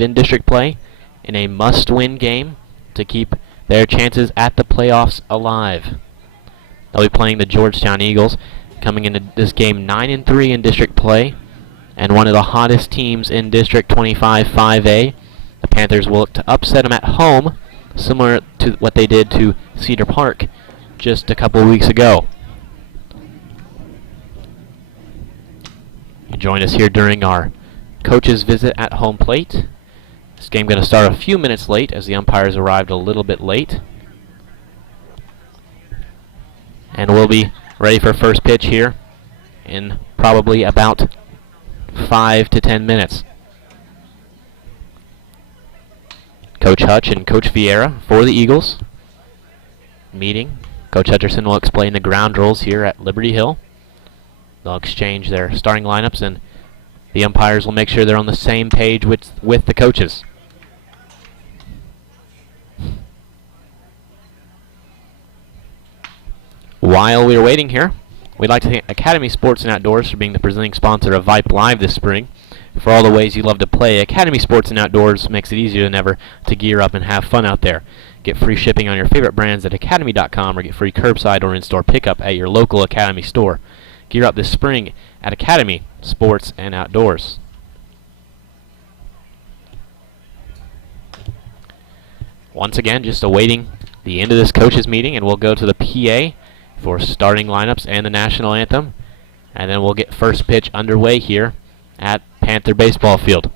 in district play in a must-win game to keep their chances at the playoffs alive. They'll be playing the Georgetown Eagles, coming into this game 9-3 in district play, and one of the hottest teams in District 25 5A. The Panthers will look to upset them at home, similar to what they did to Cedar Park just a couple of weeks ago. You join us here during our coach's visit at home plate. This game going to start a few minutes late as the umpires arrived a little bit late. And we'll be ready for first pitch here in probably about 5 to 10 minutes. Coach Hutch and Coach Vieira for the Eagles meeting. Coach Hutcherson will explain the ground rules here at Liberty Hill. They'll exchange their starting lineups, and the umpires will make sure they're on the same page with the coaches. While we're waiting here, we'd like to thank Academy Sports and Outdoors for being the presenting sponsor of Vype Live this spring. For all the ways you love to play, Academy Sports and Outdoors makes it easier than ever to gear up and have fun out there. Get free shipping on your favorite brands at academy.com or get free curbside or in-store pickup at your local Academy store. Gear up this spring at Academy Sports and Outdoors. Once again, just awaiting the end of this coaches meeting, and we'll go to the PA for starting lineups and the national anthem, and then we'll get first pitch underway here at Panther Baseball Field.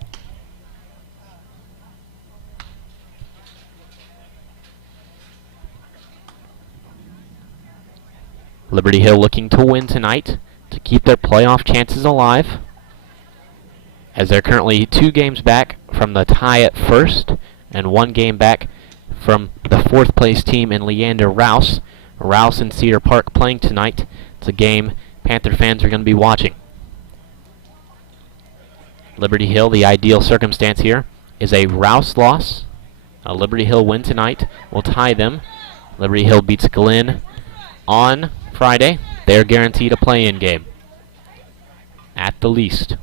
Liberty Hill looking to win tonight to keep their playoff chances alive, as they're currently 2 games back from the tie at first and 1 game back from the 4th place team in Leander Rouse. Rouse and Cedar Park playing tonight. It's a game Panther fans are going to be watching. Liberty Hill, the ideal circumstance here is a Rouse loss. A Liberty Hill win tonight will tie them. Liberty Hill beats Glenn on Friday. They're guaranteed a play-in game, at the least.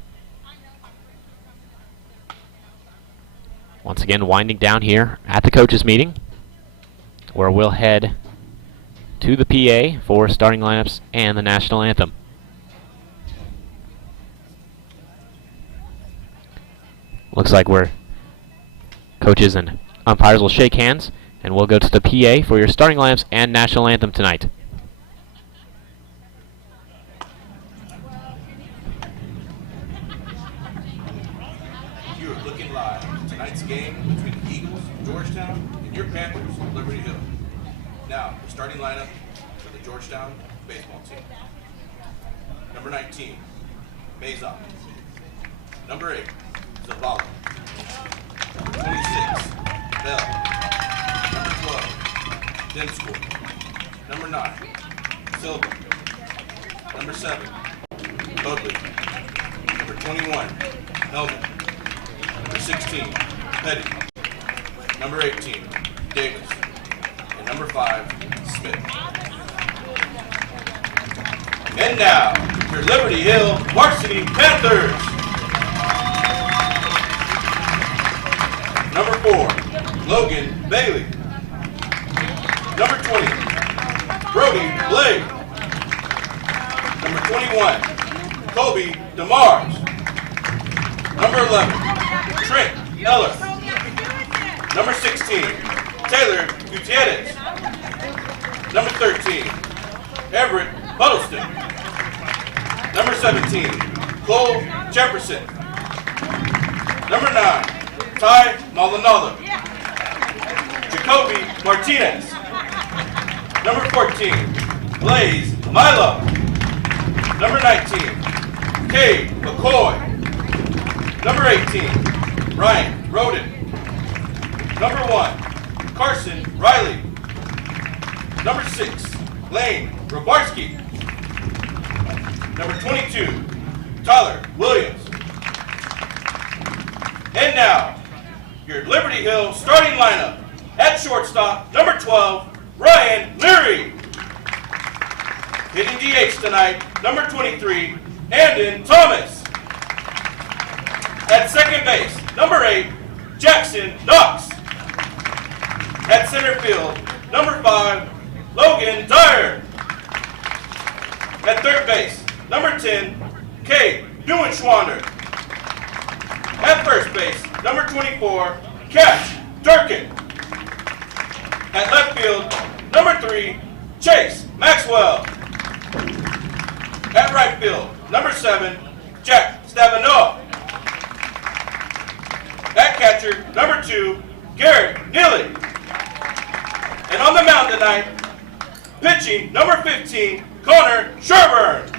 Once again, winding down here at the coaches meeting, where we'll head to the PA for starting lineups and the national anthem. Looks like coaches and umpires will shake hands, and we'll go to the PA for your starting lineups and national anthem tonight. You are looking live at tonight's game between the Eagles, Georgetown, and your Panthers, Liberty Hill. Now, the starting lineup for the Georgetown baseball team. Number 19, Mazon. Number 8, Zavala. Number 26, Bell. Number 12, Dinscore. Number 9, Silva. Number 7, Bodley. Number 21, Hellman. Number 16, Petty. Number 18, Davis. And number 5, Smith. And now, your Liberty Hill Varsity Panthers. Number 4, Logan Bailey. Number 20, Brody Blake. Number 21, Kobe DeMars. Number 11, Trent Eller. Number 16, Taylor Gutierrez. Number 13, Everett Huddleston. Number 17, Cole Jefferson. Number 9, Ty Maldonado. Jacoby Martinez. Number 14, Blaze Milo. Number 19, Cade McCoy. Number 18, Ryan Roden. Number 1, Carson Riley. Number 6, Lane Robarski. Number 22, Tyler Williams. And now, your Liberty Hill starting lineup. At shortstop, number 12, Ryan Leary. Hitting DH tonight, number 23, Andon Thomas. At second base, number 8, Jackson Knox. At center field, number 5, Logan Dyer. At third base, number 10, Kate Neuenschwander. At first base, number 24, Cash Durkin. At left field, number 3, Chase Maxwell. At right field, number 7, Jack Stavanoa. At catcher, number 2, Garrett Neely. And on the mound tonight, pitching, number 15, Connor Sherburne.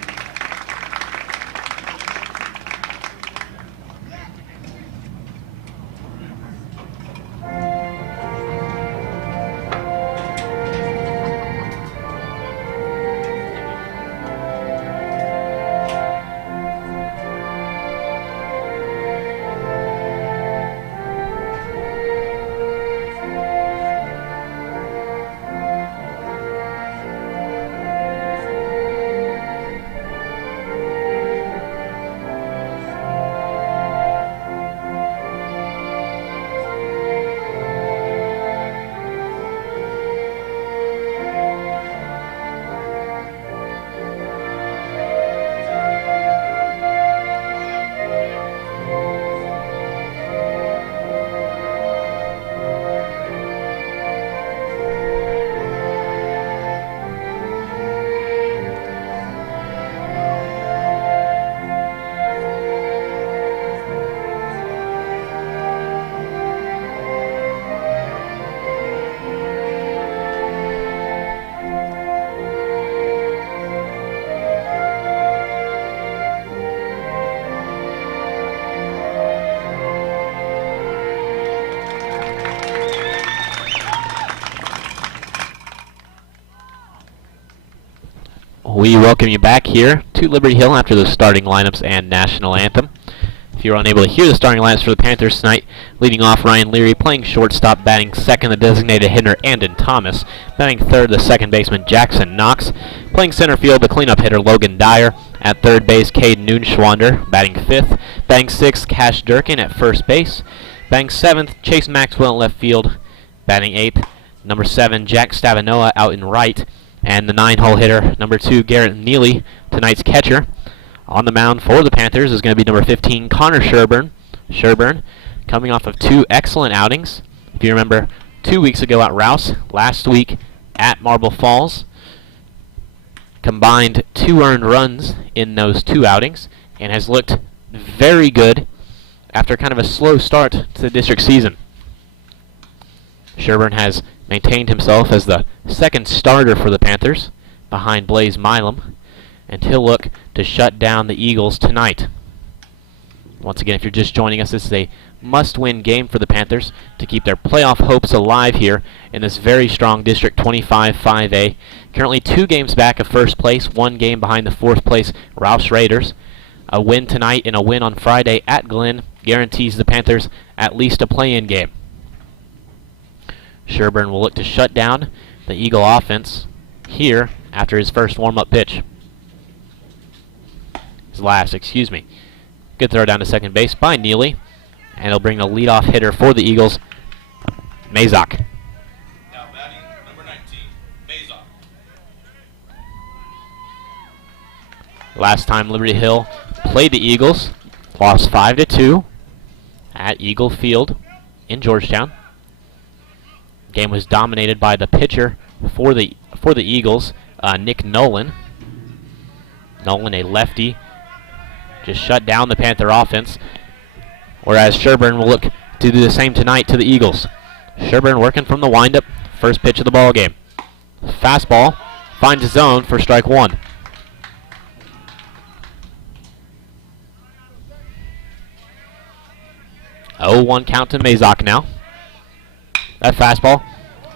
We welcome you back here to Liberty Hill after the starting lineups and national anthem. If you're unable to hear the starting lineups for the Panthers tonight, leading off Ryan Leary, playing shortstop, batting second the designated hitter Andon Thomas, batting third the second baseman Jackson Knox, playing center field the cleanup hitter Logan Dyer, at third base Cade Neuenschwander, batting fifth, batting sixth Cash Durkin at first base, batting seventh Chase Maxwell at left field, batting eighth number 7 Jack Stavanoa out in right, and the 9-hole hitter, number 2, Garrett Neely, tonight's catcher. On the mound for the Panthers is going to be number 15, Connor Sherburne. Sherburne coming off of 2 excellent outings. If you remember, 2 weeks ago at Rouse, last week at Marble Falls. Combined 2 earned runs in those 2 outings and has looked very good after kind of a slow start to the district season. Sherburne has maintained himself as the second starter for the Panthers behind Blaze Milam, and he'll look to shut down the Eagles tonight. Once again, if you're just joining us, this is a must-win game for the Panthers to keep their playoff hopes alive here in this very strong District 25 5A. Currently 2 games back of first place, 1 game behind the 4th place Rouse Raiders. A win tonight and a win on Friday at Glenn guarantees the Panthers at least a play-in game. Sherburne will look to shut down the Eagle offense here after his first warm-up pitch. Good throw down to second base by Neely, and he'll bring the leadoff hitter for the Eagles, Mazak. Now batting, number 19, Mazak. Last time Liberty Hill played the Eagles, lost 5-2 at Eagle Field in Georgetown. Game was dominated by the pitcher for the Eagles, Nick Nolan. Nolan, a lefty, just shut down the Panther offense, whereas Sherburne will look to do the same tonight to the Eagles. Sherburne working from the windup, first pitch of the ball game. Fastball finds a zone for strike 1. Oh, 1 count to Mazak now. That fastball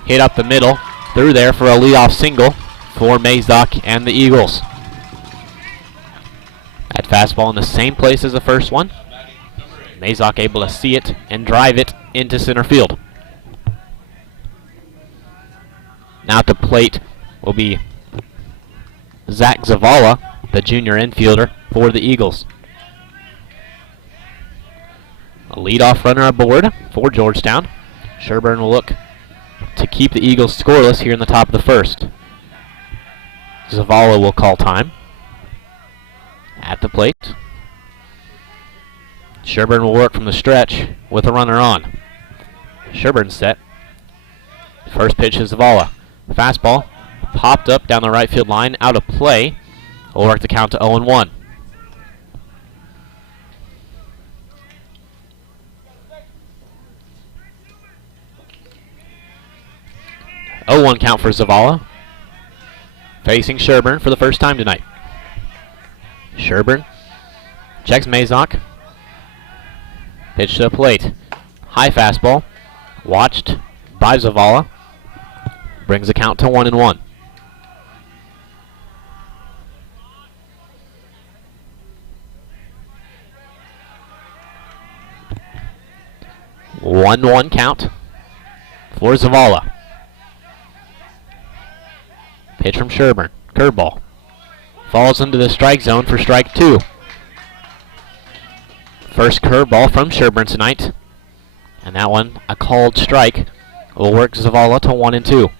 hit up the middle, through there for a leadoff single for Mazak and the Eagles. That fastball in the same place as the first one. Mazak able to see it and drive it into center field. Now at the plate will be Zach Zavala, the junior infielder for the Eagles. leadoff runner aboard for Georgetown. Sherburne will look to keep the Eagles scoreless here in the top of the first. Zavala will call time at the plate. Sherburne will work from the stretch with a runner on. Sherburne set. First pitch is Zavala. Fastball popped up down the right field line, out of play. Will work the count to 0-1. 0-1 count for Zavala. Facing Sherburne for the first time tonight. Sherburne checks Mazok. Pitch to the plate. High fastball. Watched by Zavala. Brings the count to 1-1. One count for Zavala. Pitch from Sherburne. Curveball. Falls into the strike zone for strike 2. First curveball from Sherburne tonight. And that one, a called strike, will work Zavala to 1-2.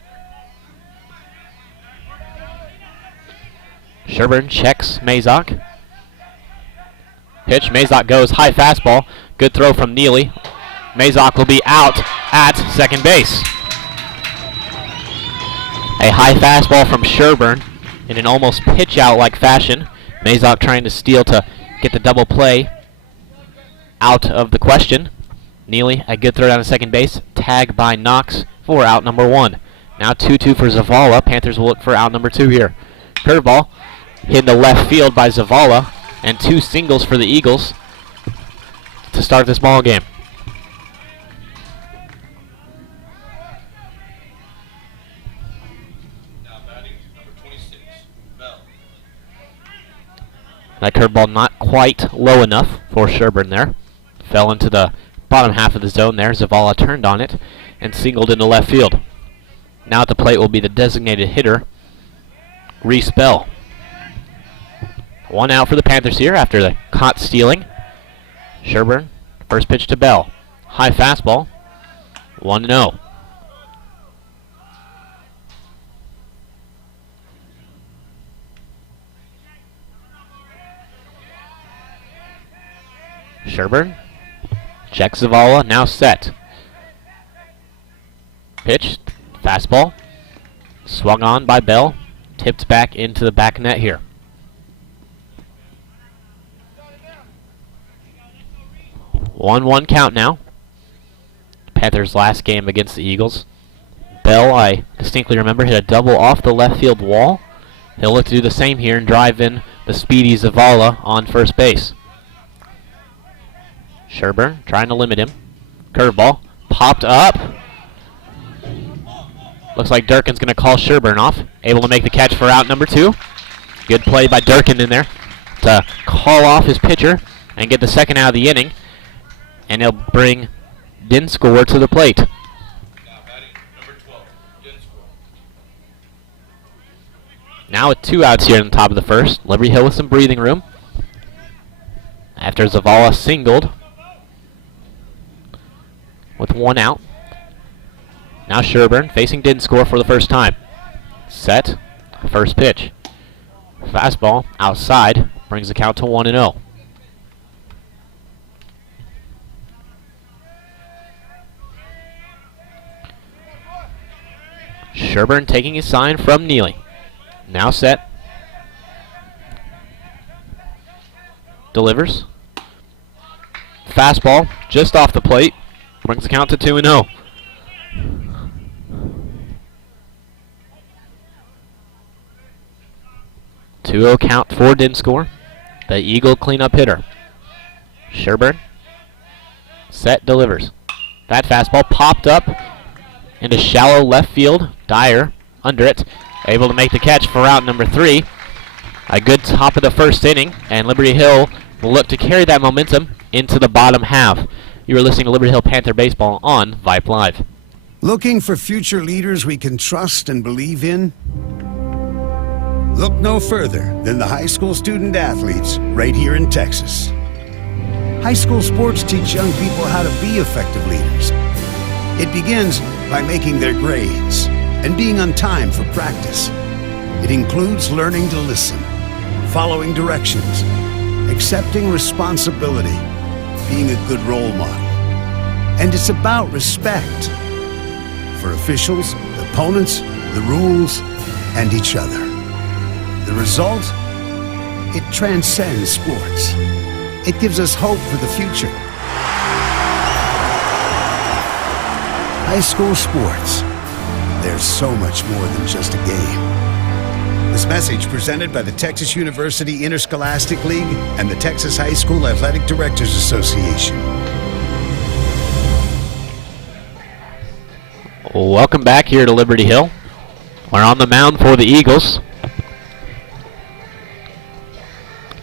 Sherburne checks Mazok. Pitch, Mazok goes, high fastball. Good throw from Neely. Mazok will be out at second base. A high fastball from Sherburne in an almost pitch-out-like fashion. Mazok trying to steal to get the double play out of the question. Neely, a good throw down to second base. Tag by Knox for out number 1. Now 2-2 for Zavala. Panthers will look for out number 2 here. Curveball hit to left field by Zavala, and 2 singles for the Eagles to start this ball game. That curveball not quite low enough for Sherburne there. Fell into the bottom half of the zone there. Zavala turned on it and singled into left field. Now at the plate will be the designated hitter, Reese Bell. 1 out for the Panthers here after the caught stealing. Sherburne, first pitch to Bell. High fastball, 1-0. Sherburne checks Zavala, now set. Pitch, fastball, swung on by Bell, tipped back into the back net here. One count now. Panthers' last game against the Eagles. Bell, I distinctly remember, hit a double off the left field wall. He'll look to do the same here and drive in the speedy Zavala on first base. Sherburne trying to limit him. Curveball popped up. Looks like Durkin's going to call Sherburne off. Able to make the catch for out number 2. Good play by Durkin in there to call off his pitcher and get the second out of the inning. And he'll bring Dinscore to the plate. Now batting number 12, Dinscore. Now with 2 outs here in the top of the first. Liberty Hill with some breathing room. After Zavala singled with 1 out. Now Sherburne facing Dinscore for the first time. Set. First pitch. Fastball outside. Brings the count to 1-0. Sherburne taking his sign from Neely. Now set. Delivers. Fastball just off the plate. Brings the count to 2-0. Two-0 count for Dinscore, the Eagle cleanup hitter. Sherburne. Set, delivers. That fastball popped up into shallow left field. Dyer under it, able to make the catch for out number 3. A good top of the first inning, and Liberty Hill will look to carry that momentum into the bottom half. You are listening to Liberty Hill Panther Baseball on Vype Live. Looking for future leaders we can trust and believe in? Look no further than the high school student athletes right here in Texas. High school sports teach young people how to be effective leaders. It begins by making their grades and being on time for practice. It includes learning to listen, following directions, accepting responsibility, being a good role model. And it's about respect for officials, opponents, the rules, and each other. The result? It transcends sports. It gives us hope for the future. High school sports. There's so much more than just a game. This message presented by the Texas University Interscholastic League and the Texas High School Athletic Directors Association. Welcome back here to Liberty Hill. We're on the mound for the Eagles.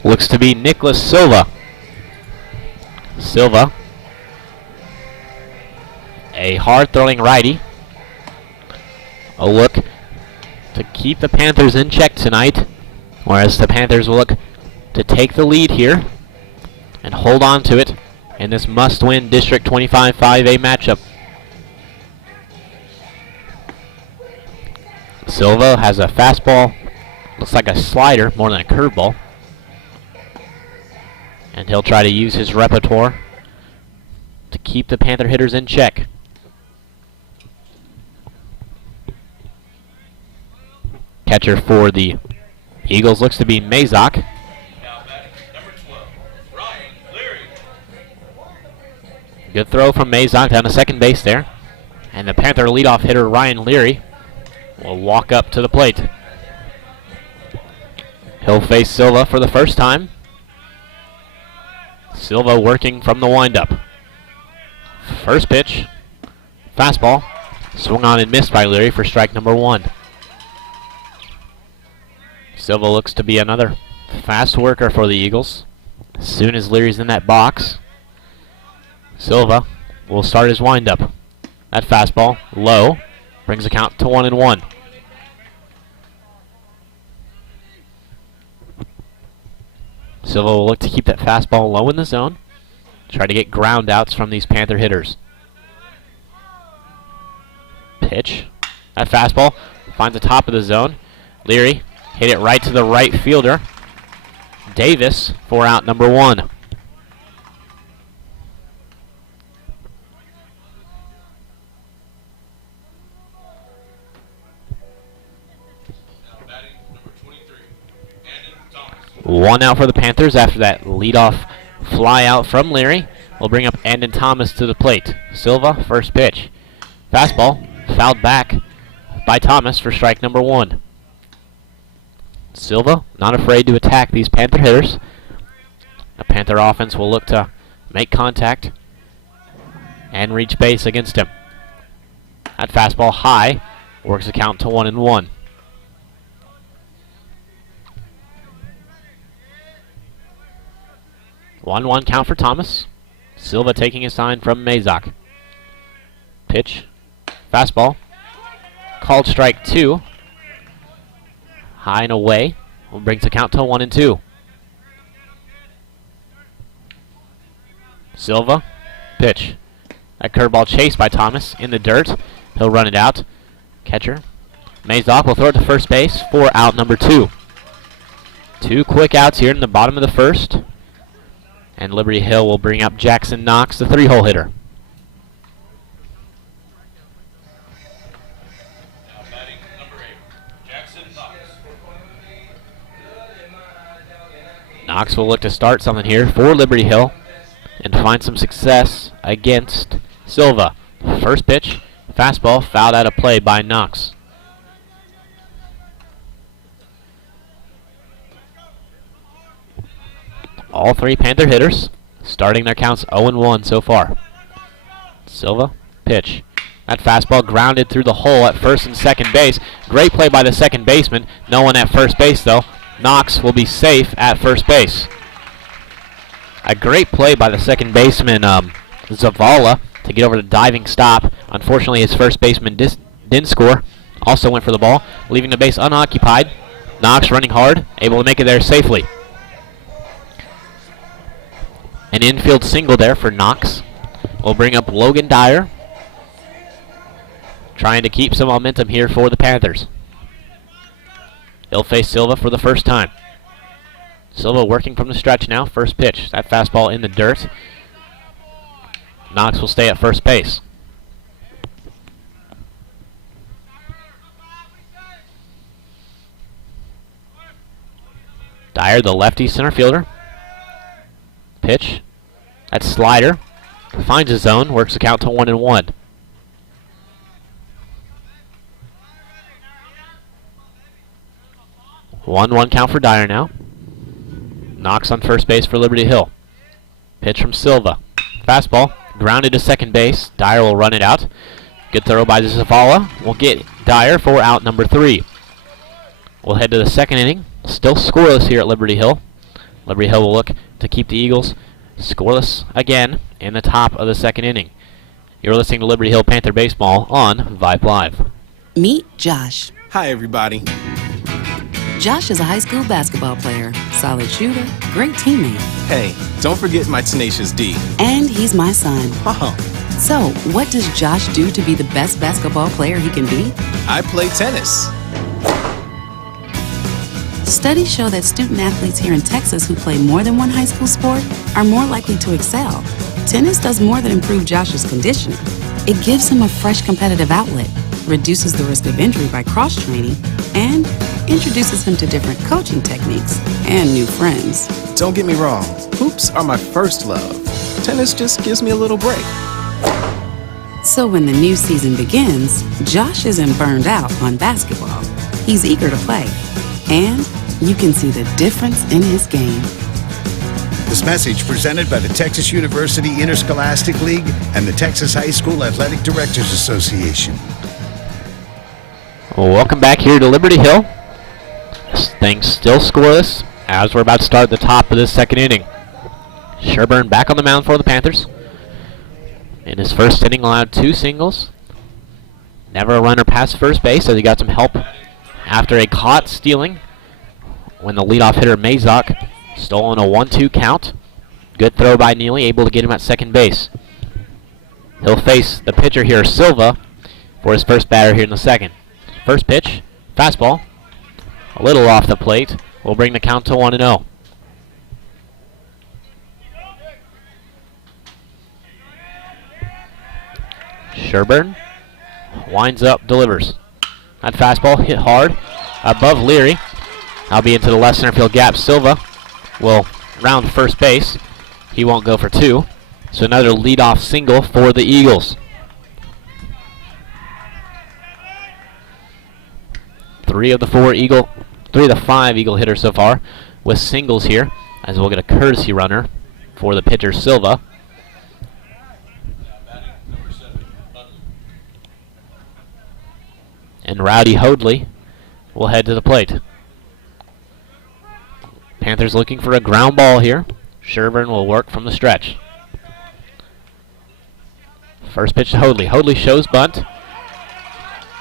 Looks to be Nicholas Silva. Silva, a hard-throwing righty. A look to keep the Panthers in check tonight, whereas the Panthers will look to take the lead here and hold on to it in this must-win District 25 5A matchup. Silva has a fastball, looks like a slider more than a curveball. And he'll try to use his repertoire to keep the Panther hitters in check. Catcher for the Eagles looks to be Mazak. Now batting number 12, Ryan Leary. Good throw from Mazak down to second base there. And the Panther leadoff hitter Ryan Leary will walk up to the plate. He'll face Silva for the first time. Silva working from the windup. First pitch, fastball, swung on and missed by Leary for strike number 1. Silva looks to be another fast worker for the Eagles. As soon as Leary's in that box, Silva will start his windup. That fastball, low, brings the count to 1-1. Silva will look to keep that fastball low in the zone. Try to get ground outs from these Panther hitters. Pitch. That fastball finds the top of the zone. Leary hit it right to the right fielder. Davis for out number 1. Now batting number 23, Andon Thomas. 1 out for the Panthers after that leadoff fly out from Leary. We'll bring up Andon Thomas to the plate. Silva, first pitch. Fastball, fouled back by Thomas for strike number 1. Silva, not afraid to attack these Panther hitters. The Panther offense will look to make contact and reach base against him. That fastball high works the count to 1-1. 1-1 count for Thomas. Silva taking his sign from Mazak. Pitch. Fastball. Called strike 2. High and away. Brings the count to 1-2. Silva. Pitch. That curveball chased by Thomas in the dirt. He'll run it out. Catcher. Mazak will throw it to first base for out number 2. 2 quick outs here in the bottom of the first. And Liberty Hill will bring up Jackson Knox, the 3-hole hitter. Now batting number 8, Jackson Knox. Knox will look to start something here for Liberty Hill and find some success against Silva. First pitch, fastball, fouled out of play by Knox. All 3 Panther hitters starting their counts 0-1 so far. Silva, pitch. That fastball grounded through the hole at first and second base. Great play by the second baseman. No one at first base though. Knox will be safe at first base. A great play by the second baseman, Zavala, to get over the diving stop. Unfortunately, his first baseman didn't score. Also went for the ball, leaving the base unoccupied. Knox running hard, able to make it there safely. An infield single there for Knox. We'll bring up Logan Dyer, trying to keep some momentum here for the Panthers. He'll face Silva for the first time. Silva working from the stretch now. First pitch. That fastball in the dirt. Knox will stay at first base. Dyer, the lefty center fielder. Pitch. That slider. Finds his zone. Works the count to 1-1. 1-1 count for Dyer now. Knox on first base for Liberty Hill. Pitch from Silva. Fastball. Grounded to second base. Dyer will run it out. Good throw by Zavala. We'll get Dyer for out number 3. We'll head to the second inning. Still scoreless here at Liberty Hill. Liberty Hill will look to keep the Eagles scoreless again in the top of the second inning. You're listening to Liberty Hill Panther Baseball on Vype Live. Meet Josh. Hi, everybody. Josh is a high school basketball player, solid shooter, great teammate. Hey, don't forget my tenacious D. And he's my son. Oh, So, what does Josh do to be the best basketball player he can be? I play tennis. Studies show that student athletes here in Texas who play more than one high school sport are more likely to excel. Tennis does more than improve Josh's conditioning. It gives him a fresh competitive outlet, reduces the risk of injury by cross-training, and introduces him to different coaching techniques and new friends. Don't get me wrong, hoops are my first love. Tennis just gives me a little break. So when the new season begins, Josh isn't burned out on basketball. He's eager to play. And you can see the difference in his game. This message presented by the Texas University Interscholastic League and the Texas High School Athletic Directors Association. Well, welcome back here to Liberty Hill. This thing's still scoreless as we're about to start the top of this second inning. Sherburne back on the mound for the Panthers. In his first inning, allowed 2 singles. Never a runner past first base as he got some help after a caught stealing when the leadoff hitter Mazok stole on a 1-2 count. Good throw by Neely, able to get him at second base. He'll face the pitcher here, Silva, for his first batter here in the second. First pitch, fastball, a little off the plate. Will bring the count to 1-0. Sherburne winds up, delivers. That fastball hit hard above Leary. I'll be into the left center field gap. Silva will round first base. He won't go for 2. So another leadoff single for the Eagles. 3 of the 5 Eagle hitters so far with singles here, as we'll get a courtesy runner for the pitcher Silva. And Rowdy Hoadley will head to the plate. Panthers looking for a ground ball here. Sherburne will work from the stretch. First pitch to Hoadley. Hoadley shows bunt.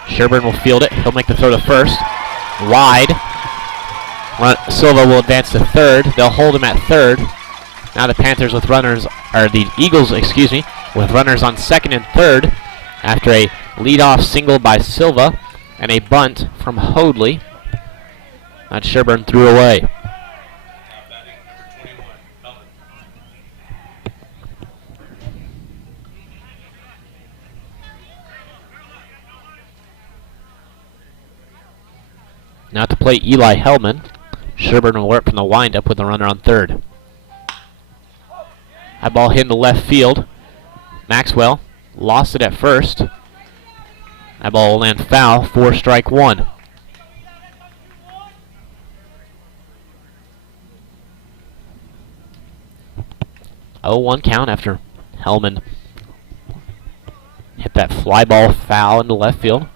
Sherburne will field it. He'll make the throw to first. Wide. Silva will advance to third. They'll hold him at third. Now the Panthers with runners, or the Eagles, excuse me, with runners on second and third after a leadoff single by Silva and a bunt from Hoadley that Sherburne threw away. Now to play Eli Hellman. Sherburne will work from the windup with the runner on third. That ball hit into left field. Maxwell lost it at first. That ball will land foul for strike 1. Oh, 1 count after Hellman hit that fly ball foul into left field.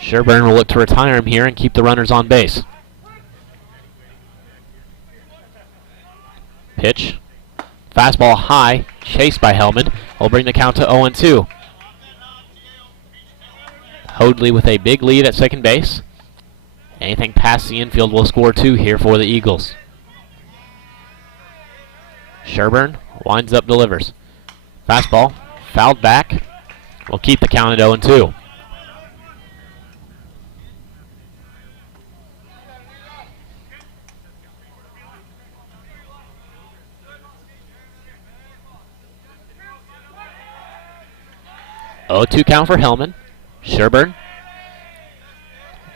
Sherburne will look to retire him here and keep the runners on base. Pitch. Fastball high, chased by Hellman. Will bring the count to 0-2. Hoadley with a big lead at second base. Anything past the infield will score 2 here for the Eagles. Sherburne winds up, delivers. Fastball, fouled back. Will keep the count at 0-2. Oh, 2 count for Hellman. Sherburne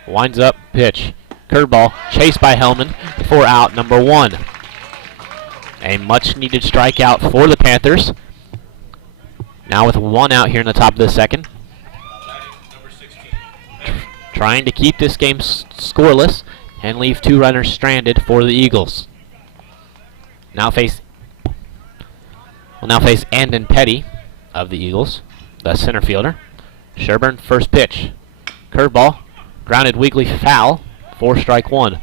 winds up, pitch. Curveball, chased by Hellman for out number 1. A much-needed strikeout for the Panthers. Now with 1 out here in the top of the second. Trying to keep this game scoreless and leave 2 runners stranded for the Eagles. Will now face Andon Petty of the Eagles, the center fielder. Sherburne, first pitch. Curveball, grounded weakly, foul for strike 1.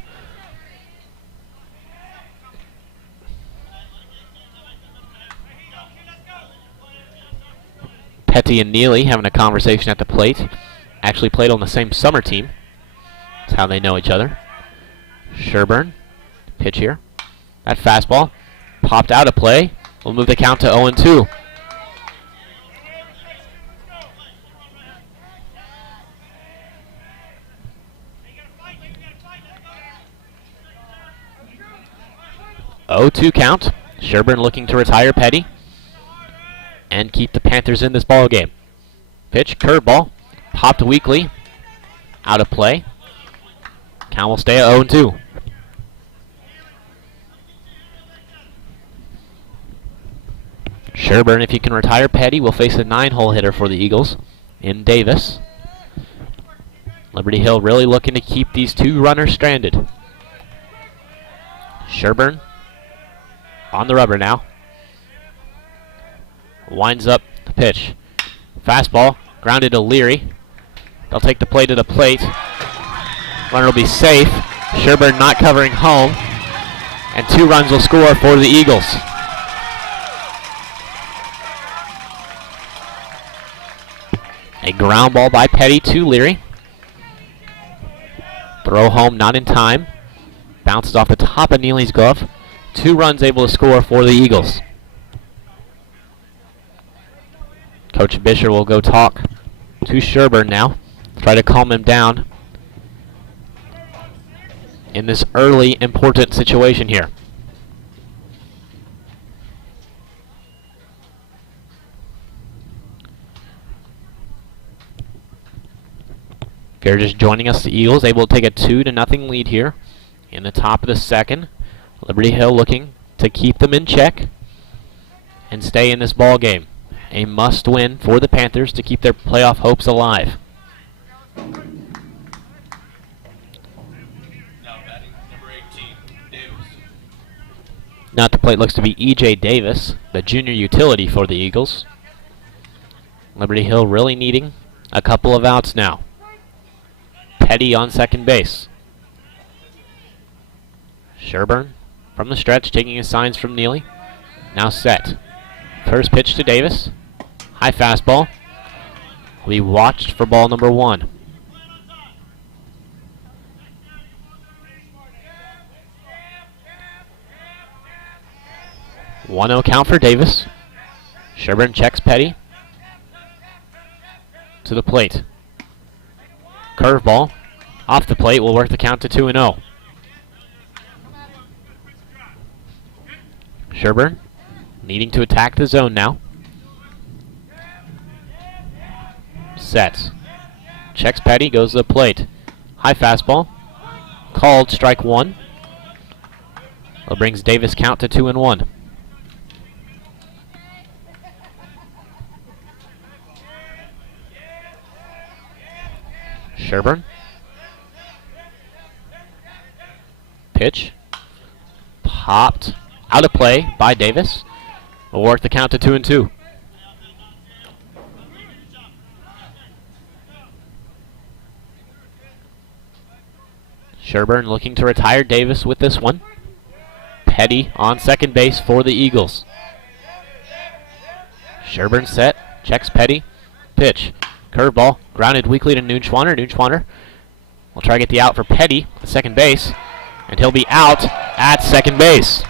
Petty and Neely having a conversation at the plate. Actually played on the same summer team. That's how they know each other. Sherburne, pitch here. That fastball popped out of play. We'll move the count to 0-2. Oh-2 count. Sherburne looking to retire Petty and keep the Panthers in this ball game. Pitch, curveball, popped weakly, out of play. Count will stay at 0-2. Sherburne, if he can retire Petty, will face a 9-hole hitter for the Eagles in Davis. Liberty Hill really looking to keep these 2 runners stranded. Sherburne on the rubber now. Winds up the pitch. Fastball, grounded to Leary. They'll take the play to the plate. Runner will be safe. Sherburne not covering home. And 2 runs will score for the Eagles. A ground ball by Petty to Leary. Throw home not in time. Bounces off the top of Neely's glove. 2 runs able to score for the Eagles. Coach Bisher will go talk to Sherburne now. Try to calm him down in this early important situation here. If you're just joining us, the Eagles able to take a 2-0 lead here in the top of the second. Liberty Hill looking to keep them in check and stay in this ball game. A must-win for the Panthers to keep their playoff hopes alive. Now batting number 18, Davis. Now at the plate looks to be E.J. Davis, the junior utility for the Eagles. Liberty Hill really needing a couple of outs now. Petty on second base. Sherburne from the stretch, taking his signs from Neely. Now set. First pitch to Davis. High fastball. We watched for ball number 1. 1-0 count for Davis. Sherburne checks Petty to the plate. Curveball off the plate will work the count to 2-0. Sherburne needing to attack the zone now. Sets. Checks Petty, goes to the plate. High fastball. Called strike 1. That brings Davis' count to 2-1. Sherburne. Pitch. Popped out of play by Davis. Will work the count to 2-2. Sherburne looking to retire Davis with this one. Petty on second base for the Eagles. Sherburne set, checks Petty. Pitch. Curveball, grounded weakly to Noonschwander. Noonschwander will try to get the out for Petty at second base, and he'll be out at second base.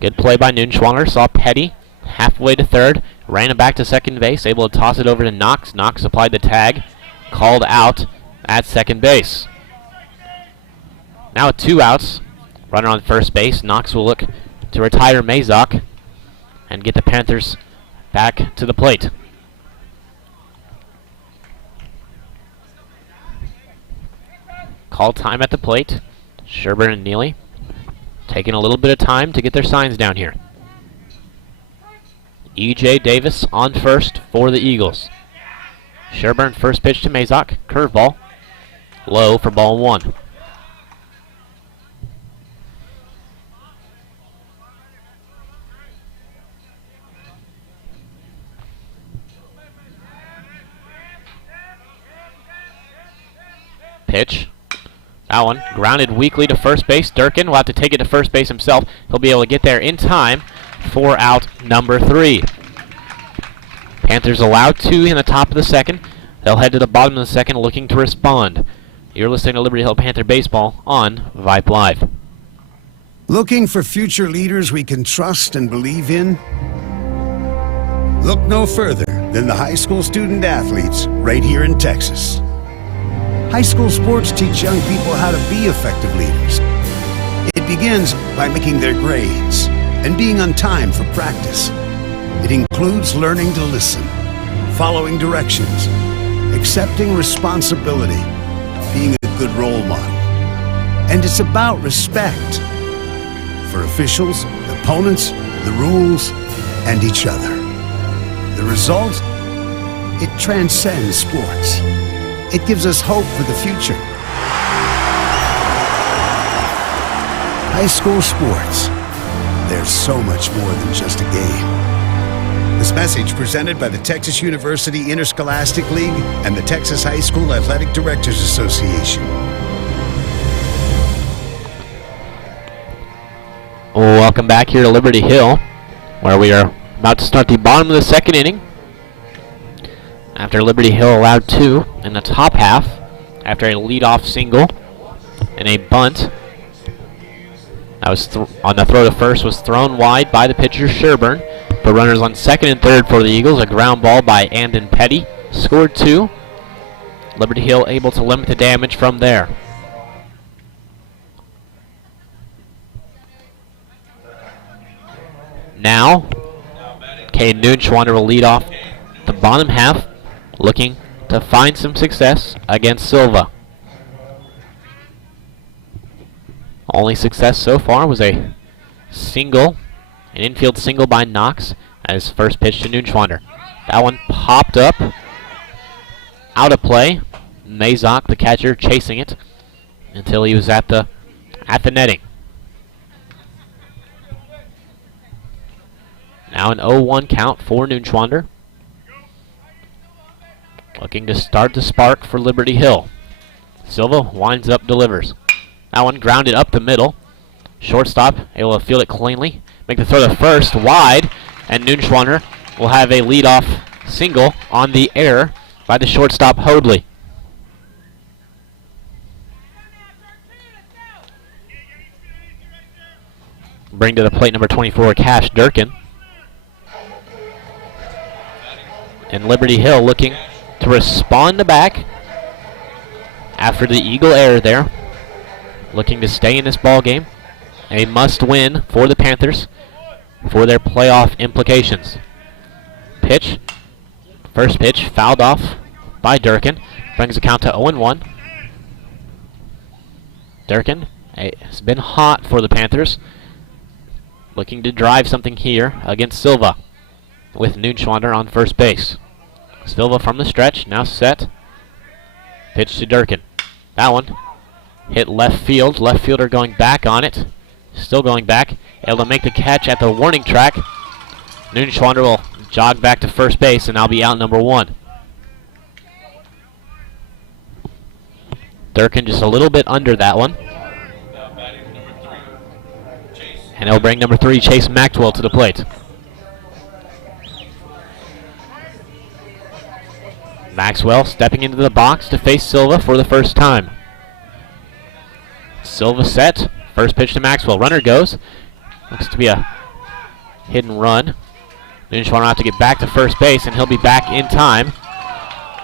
Good play by Nunschwanger. Saw Petty halfway to third. Ran it back to second base. Able to toss it over to Knox. Knox applied the tag. Called out at second base. Now with 2 outs. Runner on first base. Knox will look to retire Mazak and get the Panthers back to the plate. Call time at the plate. Sherburne and Neely taking a little bit of time to get their signs down here. E.J. Davis on first for the Eagles. Sherburne first pitch to Mazak. Curveball. Low for ball 1. Pitch. That one grounded weakly to first base. Durkin will have to take it to first base himself. He'll be able to get there in time for out number 3. Panthers allowed 2 in the top of the second. They'll head to the bottom of the second looking to respond. You're listening to Liberty Hill Panther Baseball on Vype Live. Looking for future leaders we can trust and believe in? Look no further than the high school student athletes right here in Texas. High school sports teach young people how to be effective leaders. It begins by making their grades and being on time for practice. It includes learning to listen, following directions, accepting responsibility, being a good role model. And it's about respect for officials, opponents, the rules, and each other. The result? It transcends sports. It gives us hope for the future. High school sports. There's so much more than just a game. This message presented by the Texas University Interscholastic League and the Texas High School Athletic Directors Association. Welcome back here to Liberty Hill, where we are about to start the bottom of the second inning. After Liberty Hill allowed 2 in the top half, after a leadoff single and a bunt that was on the throw to first was thrown wide by the pitcher Sherburne. But runners on second and third for the Eagles. A ground ball by Andon Petty scored 2. Liberty Hill able to limit the damage from there. Now, Cade Nunschwander will lead off the bottom half, looking to find some success against Silva. Only success so far was a single, an infield single by Knox as first pitch to Nunschwander. That one popped up, out of play. Mazak, the catcher, chasing it until he was at the netting. Now an 0-1 count for Nunschwander. Looking to start the spark for Liberty Hill. Silva winds up, delivers. That one grounded up the middle. Shortstop able to field it cleanly. Make the throw to first, wide, and Nunschwander will have a leadoff single on the air by the shortstop Hoadley. Bring to the plate number 24, Cash Durkin. And Liberty Hill looking to respond back after the Eagle error there. Looking to stay in this ball game. A must-win for the Panthers for their playoff implications. Pitch. First pitch fouled off by Durkin. Brings the count to 0-1. Durkin has been hot for the Panthers. Looking to drive something here against Silva with Nunschwander on first base. Silva from the stretch, now set. Pitch to Durkin. That one hit left field. Left fielder going back on it. Still going back. Able to make the catch at the warning track. Nunschwander will jog back to first base, and I'll be out number 1. Durkin just a little bit under that one. And he'll bring number 3, Chase Maxwell, to the plate. Maxwell stepping into the box to face Silva for the first time. Silva set. First pitch to Maxwell. Runner goes. Looks to be a hit and run. Nunschwander will have to get back to first base, and he'll be back in time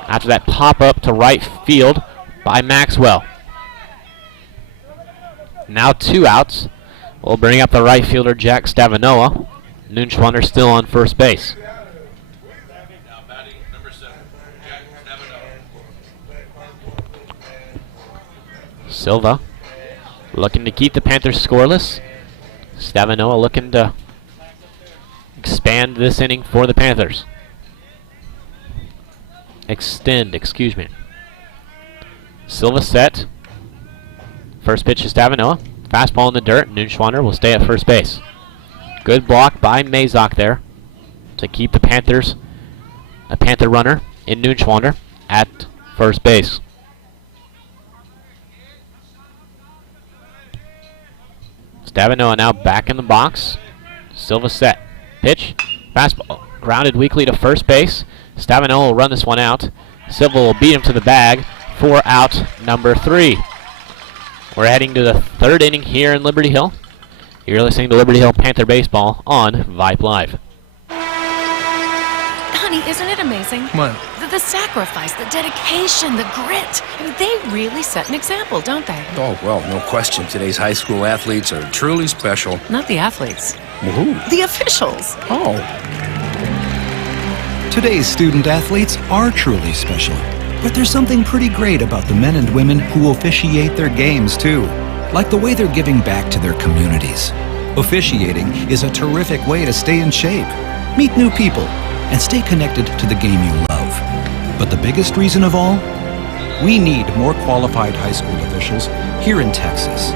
after that pop-up to right field by Maxwell. Now 2 outs. We'll bring up the right fielder, Jack Stavanoa. Nunschwander still on first base. Now batting number 7, Jack Stavanoa. Silva looking to keep the Panthers scoreless. Stavanoa looking to expand this inning for the Panthers. Extend, excuse me. Silva set. First pitch to Stavanoa. Fastball in the dirt. Nunschwander will stay at first base. Good block by Mazak there to keep the Panthers, a Panther runner in Nunschwander at first base. Stavanoa now back in the box. Silva set. Pitch. Fastball. Grounded weakly to first base. Stavanoa will run this one out. Silva will beat him to the bag for out number 3. We're heading to the 3rd inning here in Liberty Hill. You're listening to Liberty Hill Panther Baseball on Vype Live. Honey, isn't it amazing? What? The sacrifice, the dedication, the grit. I mean, they really set an example, don't they? Oh, well, no question. Today's high school athletes are truly special. Not the athletes. Woohoo. The officials. Oh. Today's student athletes are truly special. But there's something pretty great about the men and women who officiate their games, too. Like the way they're giving back to their communities. Officiating is a terrific way to stay in shape, meet new people, and stay connected to the game you love. But the biggest reason of all? We need more qualified high school officials here in Texas.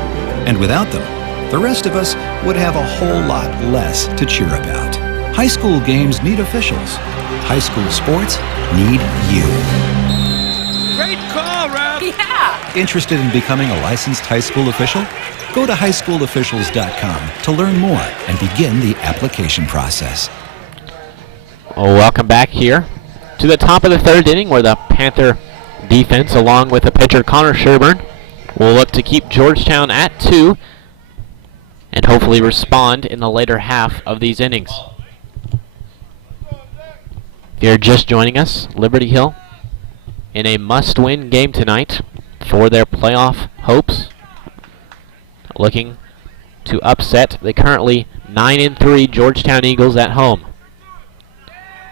And without them, the rest of us would have a whole lot less to cheer about. High school games need officials. High school sports need you. Great call, Ralph. Yeah. Interested in becoming a licensed high school official? Go to highschoolofficials.com to learn more and begin the application process. Well, welcome back here to the top of the 3rd inning, where the Panther defense, along with the pitcher Connor Sherburne, will look to keep Georgetown at 2 and hopefully respond in the later half of these innings. If you're just joining us, Liberty Hill in a must-win game tonight for their playoff hopes, looking to upset the currently 9-3 Georgetown Eagles at home.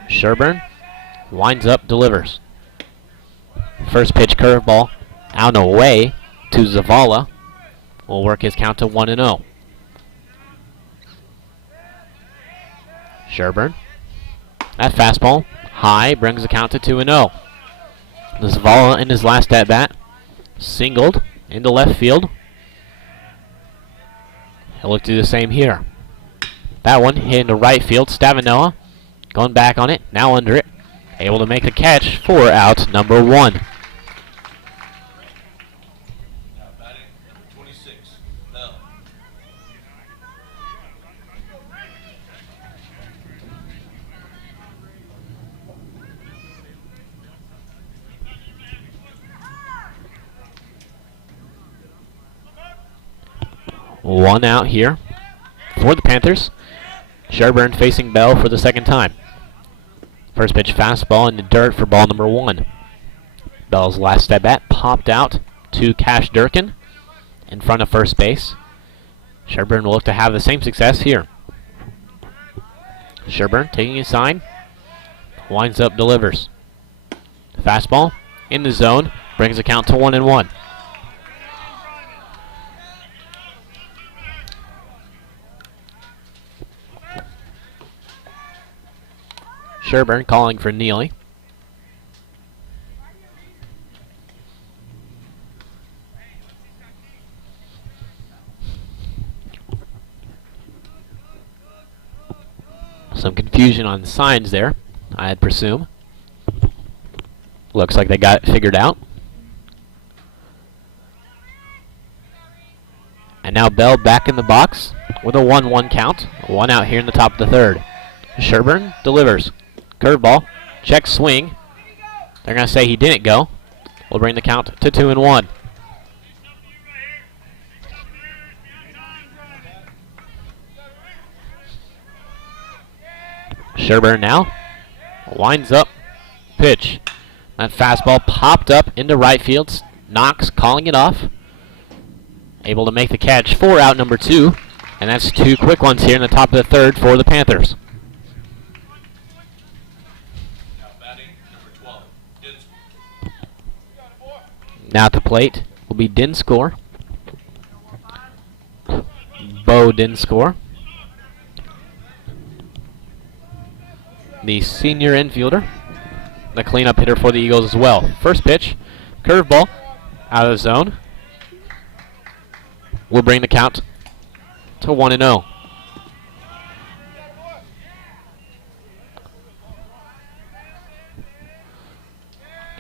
Sherburne winds up, delivers. First pitch curveball out and away to Zavala. Will work his count to 1-0. Sherburne. That fastball high brings the count to 2-0. Zavala in his last at bat singled into left field. He'll look to do the same here. That one hit into right field. Stavanoa going back on it, now under it, able to make the catch for out number 1. Now batting number 26, Bell. One out here for the Panthers. Sherburne facing Bell for the 2nd time. First pitch fastball in the dirt for ball number 1. Bell's last at bat popped out to Cash Durkin in front of first base. Sherburne will look to have the same success here. Sherburne taking his sign, winds up, delivers. Fastball in the zone, brings the count to 1-1. Sherburne calling for Neely. Some confusion on the signs there, I'd presume. Looks like they got it figured out. And now Bell back in the box with a 1-1 count. 1 out here in the top of the 3rd. Sherburne delivers. Curveball, check swing. They're going to say he didn't go. We'll bring the count to 2-1. Sherburne now winds up, pitch. That fastball popped up into right field. Knox calling it off. Able to make the catch for out number 2. And that's 2 quick ones here in the top of the 3rd for the Panthers. Now batting number 12, Dinsmore. Now at the plate will be Dinscore. Bo Dinscore, the senior infielder, the cleanup hitter for the Eagles as well. First pitch, curveball, out of the zone. Will bring the count to 1-0.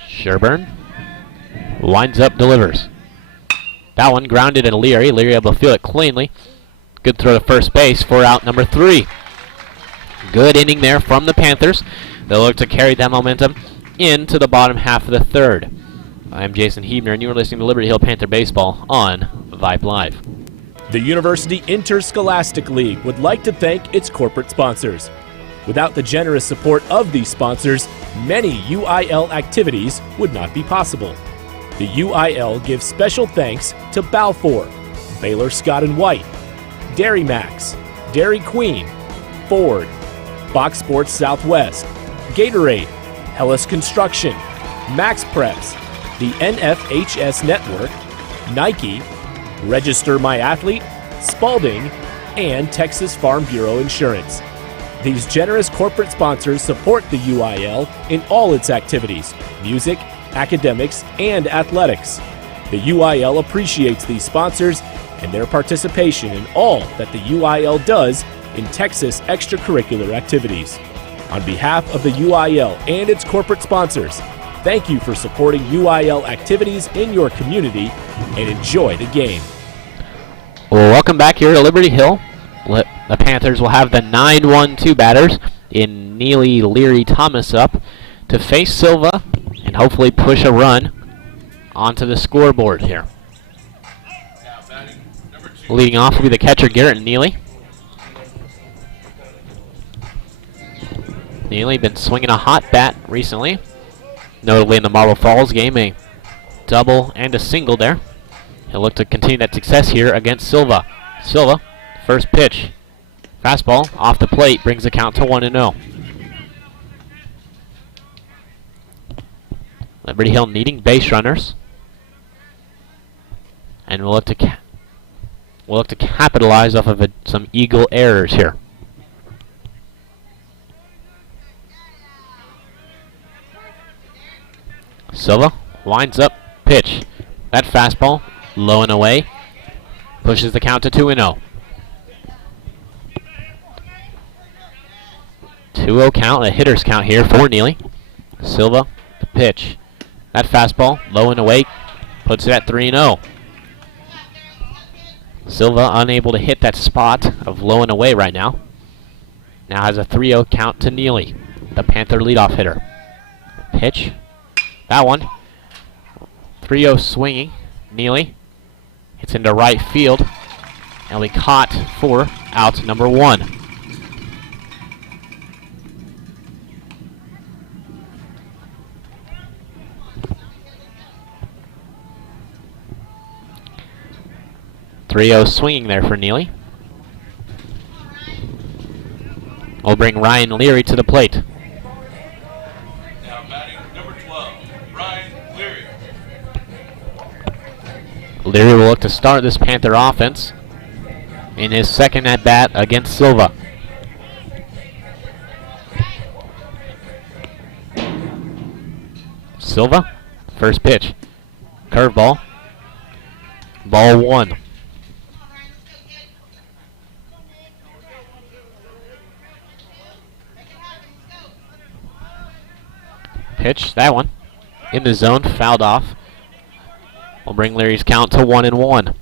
Sherburne winds up, delivers. That one grounded in Leary. Leary able to field it cleanly. Good throw to first base for out number 3. Good inning there from the Panthers. They'll look to carry that momentum into the bottom half of the 3rd. I'm Jason Hebner, and you are listening to Liberty Hill Panther Baseball on Vype Live. The University Interscholastic League would like to thank its corporate sponsors. Without the generous support of these sponsors, many UIL activities would not be possible. The UIL gives special thanks to Balfour, Baylor Scott & White, Dairy Max, Dairy Queen, Ford, Fox Sports Southwest, Gatorade, Hellas Construction, Max Press, the NFHS Network, Nike, Register My Athlete, Spalding, and Texas Farm Bureau Insurance. These generous corporate sponsors support the UIL in all its activities, music, academics, and athletics. The UIL appreciates these sponsors and their participation in all that the UIL does in Texas extracurricular activities. On behalf of the UIL and its corporate sponsors, thank you for supporting UIL activities in your community and enjoy the game. Well, welcome back here to Liberty Hill. The Panthers will have the 9-1-2 batters in Neely, Leary, Thomas up to face Silva and hopefully push a run onto the scoreboard here. Now batting number 2. Leading off will be the catcher, Garrett Neely. Neely been swinging a hot bat recently, notably in the Marble Falls game, a double and a single there. He'll look to continue that success here against Silva. Silva, first pitch, fastball off the plate, brings the count to 1-0. Liberty Hill needing base runners, and we'll look to capitalize off of some Eagle errors here. Silva winds up, pitch. That fastball, low and away, pushes the count to 2-0. 2-0 count, a hitter's count here for Neely. Silva, the pitch. That fastball, low and away, puts it at 3-0. Silva unable to hit that spot of low and away right now. Now has a 3-0 count to Neely, the Panther leadoff hitter. Pitch. That one. 3-0 swinging. Neely hits into right field. And we caught for out number 1. Swinging there for Neely. We'll bring Ryan Leary to the plate. Now batting number 12, Ryan Leary. Leary will look to start this Panther offense in his second at-bat against Silva. Silva, first pitch. Curveball. Ball 1. Pitch, that one. In the zone, fouled off. We'll bring Leary's count to 1-1.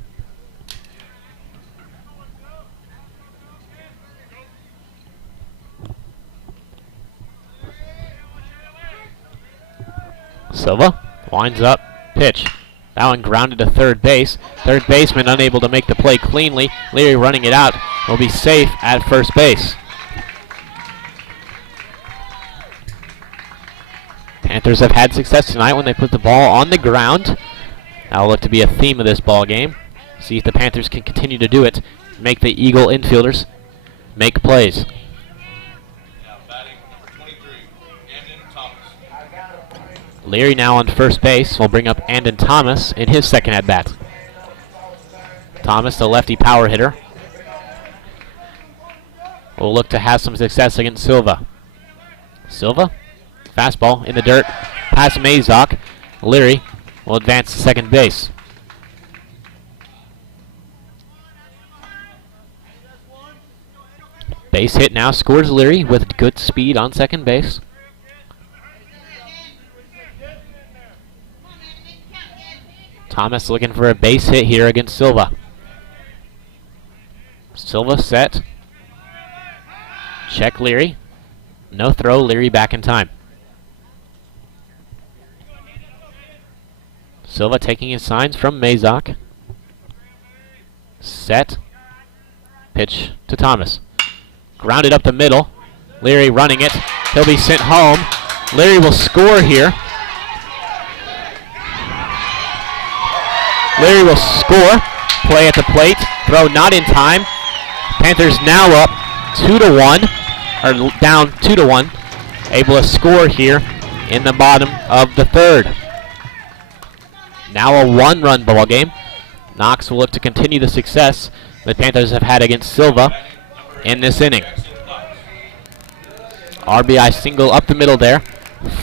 Silva winds up, pitch. That one grounded to third base. Third baseman unable to make the play cleanly. Leary running it out will be safe at first base. Panthers have had success tonight when they put the ball on the ground. That'll look to be a theme of this ball game. See if the Panthers can continue to do it. Make the Eagle infielders make plays. Now batting number 23, Andon Thomas. Leary now on first base will bring up Andon Thomas in his second at bat. Thomas, the lefty power hitter, will look to have some success against Silva. Silva, fastball in the dirt, past Mazok. Leary will advance to second base. Base hit now scores Leary with good speed on second base. Thomas looking for a base hit here against Silva. Silva set. Check Leary. No throw, Leary back in time. Silva taking his signs from Mazok. Set. Pitch to Thomas. Grounded up the middle. Leary running it. He'll be sent home. Leary will score here. Leary will score. Play at the plate. Throw not in time. Panthers now up 2-1, or down 2-1. Able to score here in the bottom of the third. Now a one-run ball game. Knox will look to continue the success the Panthers have had against Silva in this inning. RBI single up the middle there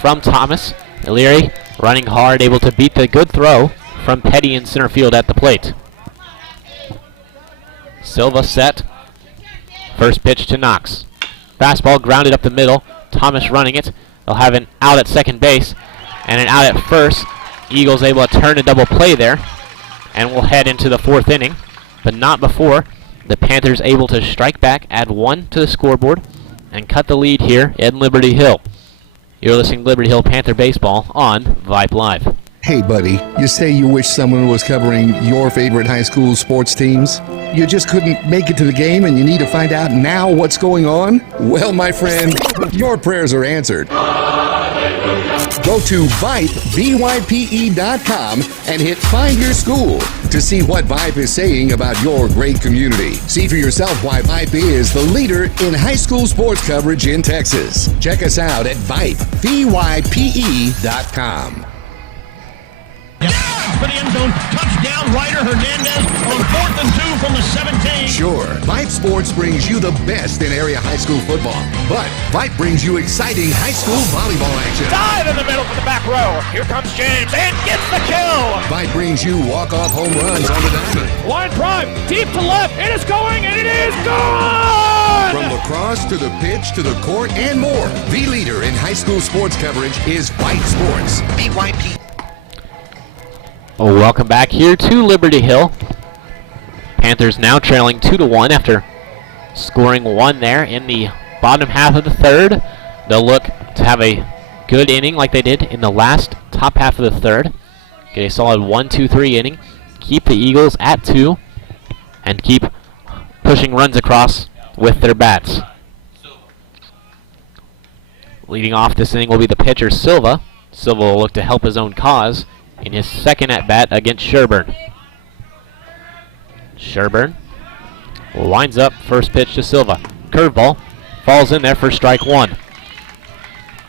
from Thomas. Leary running hard, able to beat the good throw from Petty in center field at the plate. Silva set. First pitch to Knox. Fastball grounded up the middle. Thomas running it. They'll have an out at second base and an out at first. Eagles able to turn a double play there and will head into the fourth inning, but not before the Panthers able to strike back, add one to the scoreboard, and cut the lead here in Liberty Hill. You're listening to Liberty Hill Panther Baseball on Vype Live. Hey, buddy, you say you wish someone was covering your favorite high school sports teams? You just couldn't make it to the game and you need to find out now what's going on? Well, my friend, your prayers are answered. Go to Vype, VYPE.com, and hit Find Your School to see what Vype is saying about your great community. See for yourself why Vype is the leader in high school sports coverage in Texas. Check us out at Vype, VYPE.com. For the end zone, touchdown, Ryder Hernandez on 4th and 2 from the 17. Sure, Vype Sports brings you the best in area high school football, but Vype brings you exciting high school volleyball action. Dive in the middle for the back row. Here comes James and gets the kill. Vype brings you walk-off home runs on the diamond. Line drive, deep to left. It is going, and it is gone! From lacrosse to the pitch to the court and more, the leader in high school sports coverage is Vype Sports. VYP. Welcome back here to Liberty Hill. Panthers now trailing 2-1 after scoring one there in the bottom half of the third. They'll look to have a good inning like they did in the last top half of the third. Get a solid 1-2-3 inning. Keep the Eagles at 2 and keep pushing runs across with their bats. Leading off this inning will be the pitcher Silva. Silva will look to help his own cause in his second at-bat against Sherburne. Sherburne winds up, first pitch to Silva. Curveball falls in there for strike one.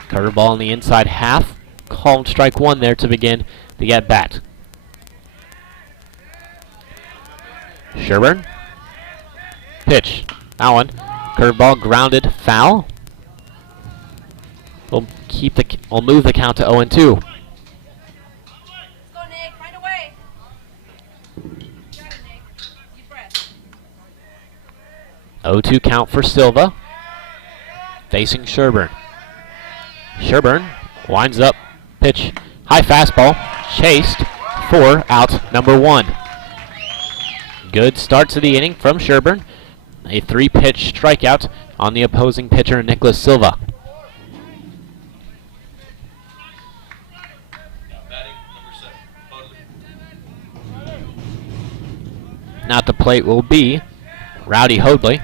Curveball on the inside half. Called strike one there to begin the at-bat. Sherburne. Pitch. That one. Curveball grounded foul. We'll move the count to 0-2. 0-2 count for Silva. Facing Sherburne. Sherburne winds up. Pitch. High fastball. Chased for out number one. Good start to the inning from Sherburne. A 3-pitch strikeout on the opposing pitcher, Nicholas Silva. Now at the plate will be Rowdy Hoadley.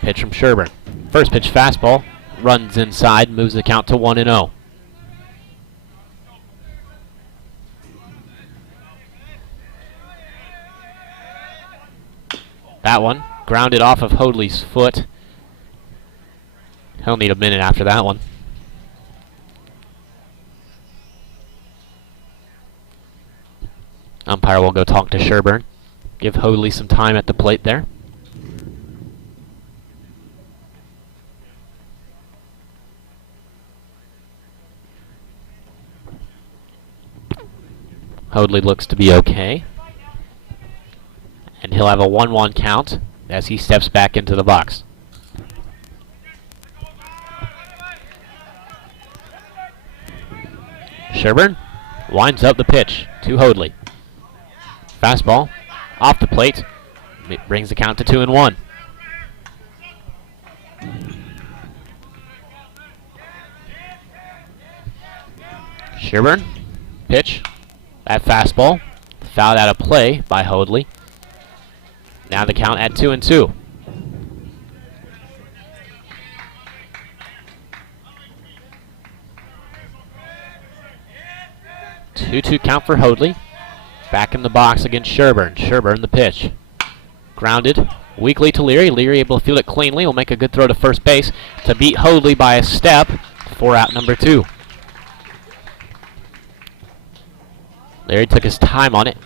Pitch from Sherburne. First pitch fastball. Runs inside. Moves the count to 1-0. That one grounded off of Hoadley's foot. He'll need a minute after that one. Umpire will go talk to Sherburne. Give Hoadley some time at the plate there. Hoadley looks to be okay. And he'll have a 1-1 count as he steps back into the box. Sherburne winds up the pitch to Hoadley. Fastball off the plate. It brings the count to 2-1. Sherburne, pitch. That fastball fouled out of play by Hoadley. Now the count at 2-2. 2-2 count for Hoadley. Back in the box against Sherburne. Sherburne the pitch. Grounded weakly to Leary. Leary able to field it cleanly. Will make a good throw to first base to beat Hoadley by a step for out number 2. Leary took his time on it,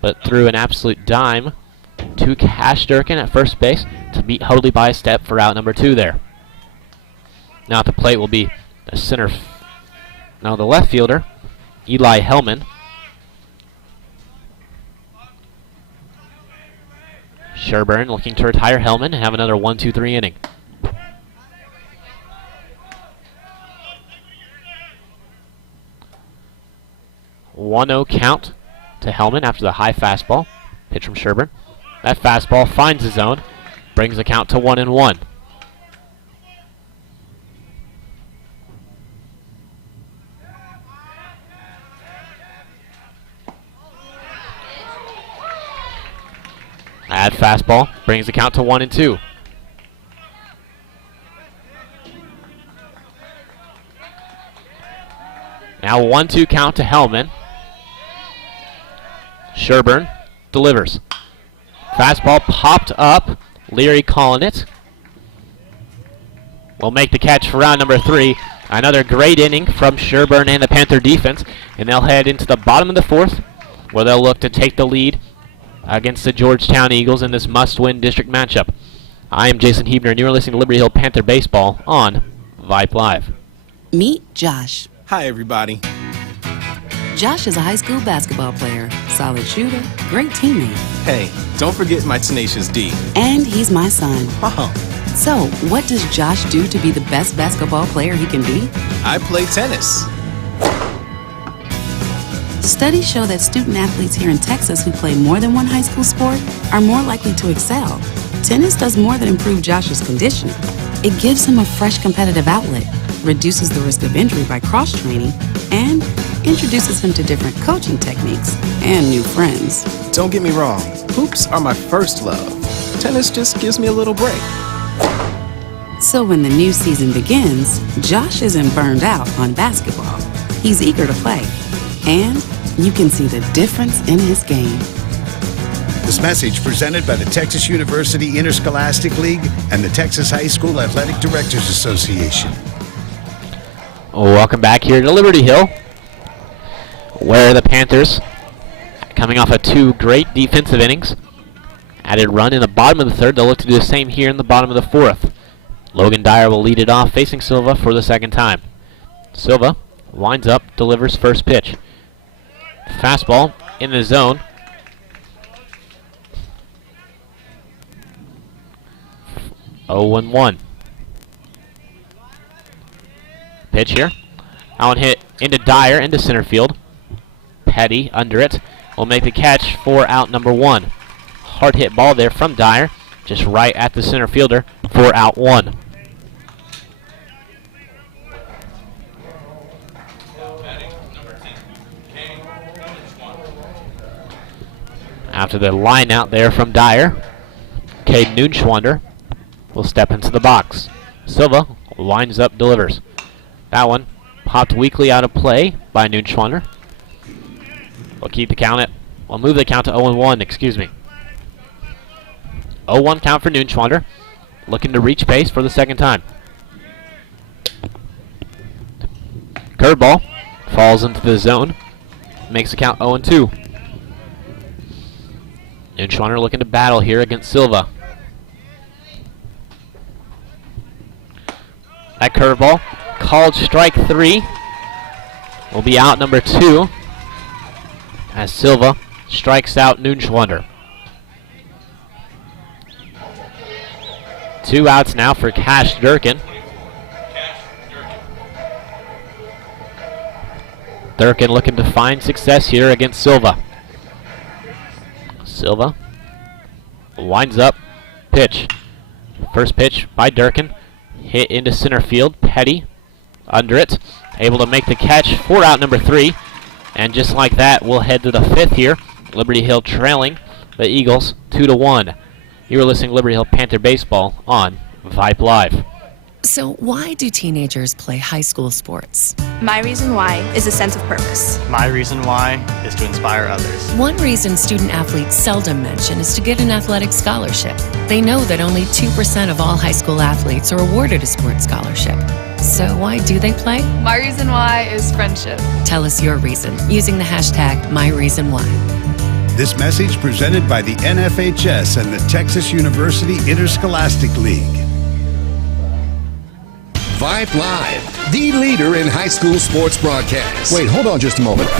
but threw an absolute dime to Cash Durkin at first base to beat Hoadley by a step for out number 2 there. Now at the plate will be the the left fielder, Eli Hellman. Sherburne looking to retire Hellman and have another 1-2-3 inning. One-0 count to Hellman after the high fastball. Pitch from Sherburne. That fastball finds the zone, brings the count to 1-1. That fastball brings the count to 1-2. Now 1-2 count to Hellman. Sherburne delivers. Fastball popped up. Leary calling it. Will make the catch for round number 3. Another great inning from Sherburne and the Panther defense. And they'll head into the bottom of the 4th, where they'll look to take the lead against the Georgetown Eagles in this must-win district matchup. I am Jason Hebner, and you are listening to Liberty Hill Panther Baseball on Vype Live. Meet Josh. Hi, everybody. Josh is a high school basketball player, solid shooter, great teammate. Hey, don't forget my tenacious D. And he's my son. Oh. So, what does Josh do to be the best basketball player he can be? I play tennis. Studies show that student athletes here in Texas who play more than one high school sport are more likely to excel. Tennis does more than improve Josh's conditioning. It gives him a fresh competitive outlet, reduces the risk of injury by cross-training, and introduces him to different coaching techniques and new friends. Don't get me wrong, hoops are my first love. Tennis just gives me a little break. So when the new season begins, Josh isn't burned out on basketball. He's eager to play. And you can see the difference in his game. This message presented by the Texas University Interscholastic League and the Texas High School Athletic Directors Association. Welcome back here to Liberty Hill, where the Panthers, coming off of 2 great defensive innings, added run in the bottom of the 3rd. They'll look to do the same here in the bottom of the 4th. Logan Dyer will lead it off, facing Silva for the 2nd time. Silva winds up, delivers first pitch. Fastball in the zone. Oh, 1-1. Pitch here. That one hit into Dyer, into center field. Petty under it will make the catch for out number 1. Hard hit ball there from Dyer, just right at the center fielder for out 1. After the line out there from Dyer, Cade Noonschwander will step into the box. Silva winds up, delivers. That one popped weakly out of play by Noonschwander. We'll keep the count at, we'll move the count to 0-1, excuse me. 0-1 count for Noonschwander. Looking to reach base for the second time. Curveball falls into the zone. Makes the count 0-2. Noonschwander looking to battle here against Silva. That curveball called strike 3. Will be out number 2 as Silva strikes out Noonschwander. 2 outs now for Cash Durkin. Durkin looking to find success here against Silva. Silva winds up, pitch. First pitch by Durkin. Hit into center field. Petty under it. Able to make the catch for out number 3. And just like that, we'll head to the 5th here. Liberty Hill trailing the Eagles 2-1. You are listening to Liberty Hill Panther Baseball on Vype Live. So why do teenagers play high school sports? My reason why is a sense of purpose. My reason why is to inspire others. One reason student athletes seldom mention is to get an athletic scholarship. They know that only 2% of all high school athletes are awarded a sports scholarship. So why do they play? My reason why is friendship. Tell us your reason using the hashtag #MyReasonWhy. This message presented by the NFHS and the Texas University Interscholastic League. Vype Live, the leader in high school sports broadcasts. Wait, hold on just a moment.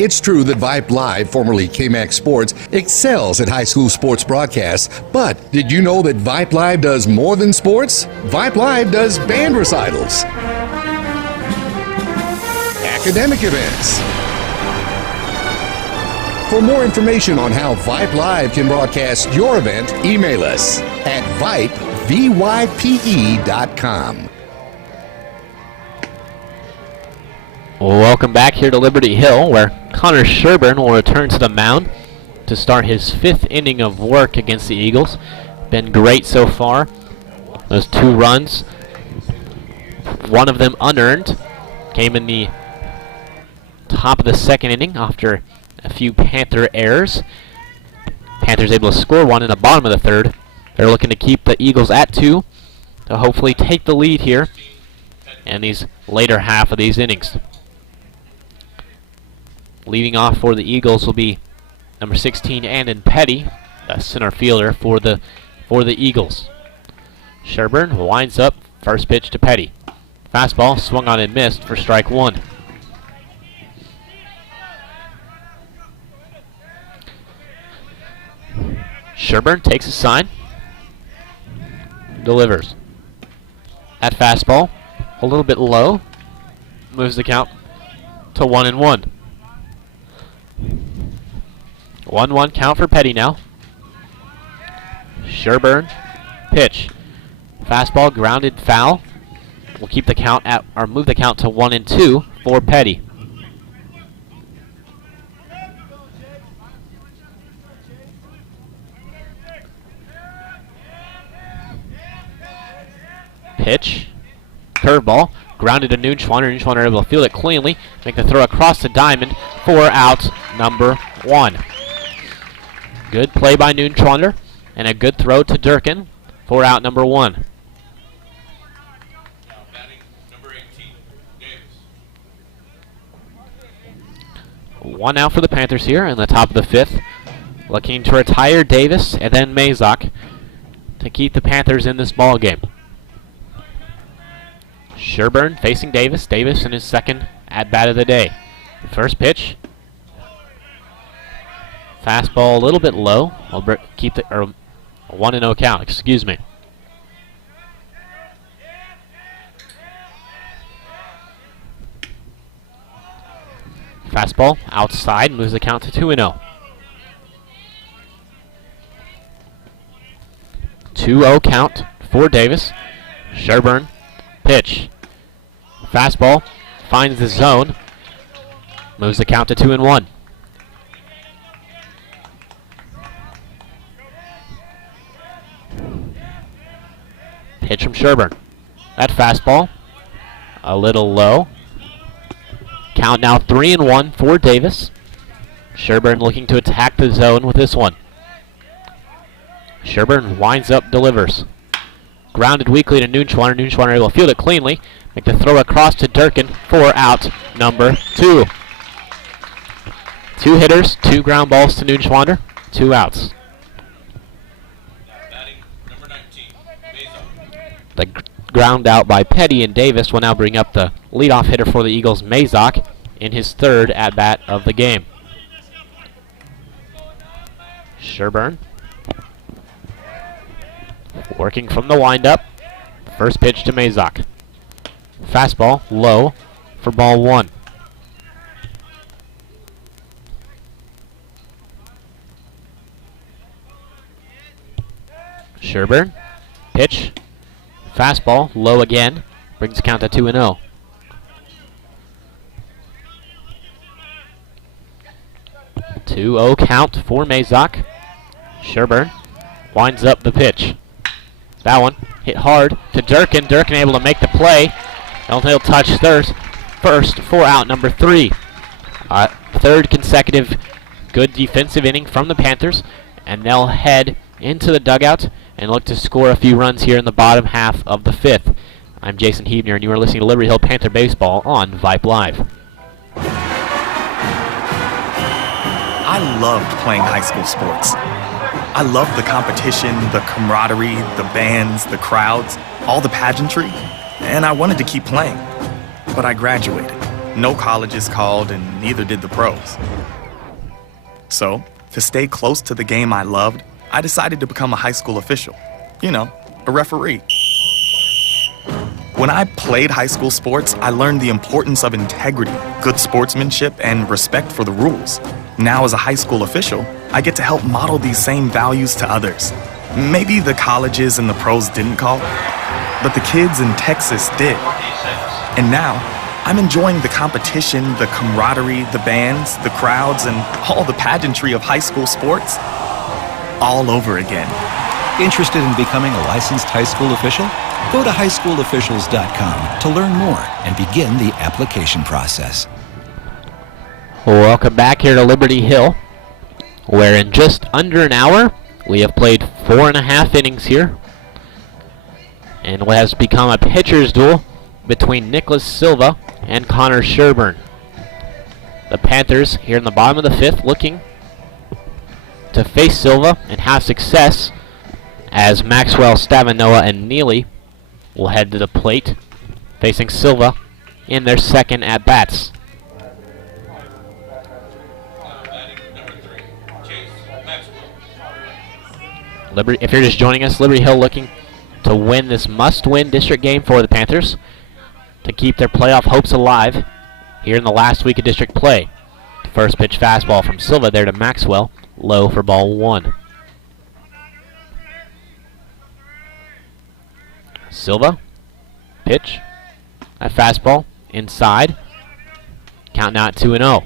It's true that Vype Live, formerly KMAX Sports, excels at high school sports broadcasts, but did you know that Vype Live does more than sports? Vype Live does band recitals, academic events. For more information on how Vype Live can broadcast your event, email us at vype.com. Welcome back here to Liberty Hill, where Connor Sherburn will return to the mound to start his 5th inning of work against the Eagles. Been great so far. Those 2 runs, one of them unearned, came in the top of the 2nd inning after a few Panther errors. Panthers able to score 1 in the bottom of the 3rd. They're looking to keep the Eagles at 2 to hopefully take the lead here in these later half of these innings. Leading off for the Eagles will be number 16, Andon Petty, the center fielder for the Eagles. Sherburn winds up, first pitch to Petty. Fastball swung on and missed for strike 1. Sherburn takes a sign, delivers. That fastball, a little bit low, moves the count to 1-1. 1-1 count for Petty now. Sherburn, pitch. Fastball grounded foul. We'll keep the count at, or move the count to 1-2 for Petty. Pitch. Curveball. Grounded to Noonschwander. Noonschwander able to field it cleanly. Make the throw across the diamond for out number 1. Good play by Noonschwander. And a good throw to Durkin for out number 1. One out for the Panthers here in the top of the 5th. Looking to retire Davis and then Mazak to keep the Panthers in this ball game. Sherburn facing Davis. Davis in his 2nd at-bat of the day. First pitch. Fastball a little bit low. We'll keep the 1-0 count, excuse me. Fastball outside, moves the count to 2-0. 2-0 count for Davis. Sherburn, pitch. Fastball finds the zone, moves the count to 2-1. Pitch from Sherburn. That fastball, a little low. Count now 3-1 for Davis. Sherburn looking to attack the zone with this one. Sherburne winds up, delivers. Grounded weakly to Noonschwander. Noonschwander able to field it cleanly. Make the throw across to Durkin for out number 2. 2 hitters, 2 ground balls to Noonschwander, 2 outs. The ground out by Petty and Davis will now bring up the leadoff hitter for the Eagles, Mazak, in his 3rd at-bat of the game. Sherburne working from the windup. First pitch to Mazak. Fastball low for ball 1. Sherburne, pitch, fastball low again, brings the count to 2-0. Two-0 count for Mazak. Sherburne winds up the pitch. That one hit hard to Durkin. Durkin able to make the play. He'll touch first for out number 3. 3rd consecutive good defensive inning from the Panthers, and they'll head into the dugout and look to score a few runs here in the bottom half of the 5th. I'm Jason Hebner, and you are listening to Liberty Hill Panther Baseball on Vype Live. I loved playing high school sports. I loved the competition, the camaraderie, the bands, the crowds, all the pageantry, and I wanted to keep playing. But I graduated. No colleges called, and neither did the pros. So, to stay close to the game I loved, I decided to become a high school official. You know, a referee. When I played high school sports, I learned the importance of integrity, good sportsmanship, and respect for the rules. Now, as a high school official, I get to help model these same values to others. Maybe the colleges and the pros didn't call, but the kids in Texas did. And now, I'm enjoying the competition, the camaraderie, the bands, the crowds, and all the pageantry of high school sports all over again. Interested in becoming a licensed high school official? Go to highschoolofficials.com to learn more and begin the application process. Welcome back here to Liberty Hill, where in just under an hour we have played 4.5 innings here, and what has become a pitcher's duel between Nicholas Silva and Connor Sherburne. The Panthers here in the bottom of the 5th looking to face Silva and have success, as Maxwell, Stavanoa, and Neely will head to the plate facing Silva in their 2nd at-bats. If you're just joining us, Liberty Hill looking to win this must-win district game for the Panthers to keep their playoff hopes alive here in the last week of district play. First pitch fastball from Silva there to Maxwell, low for ball 1. Silva, pitch, a fastball inside, count now at 2-0.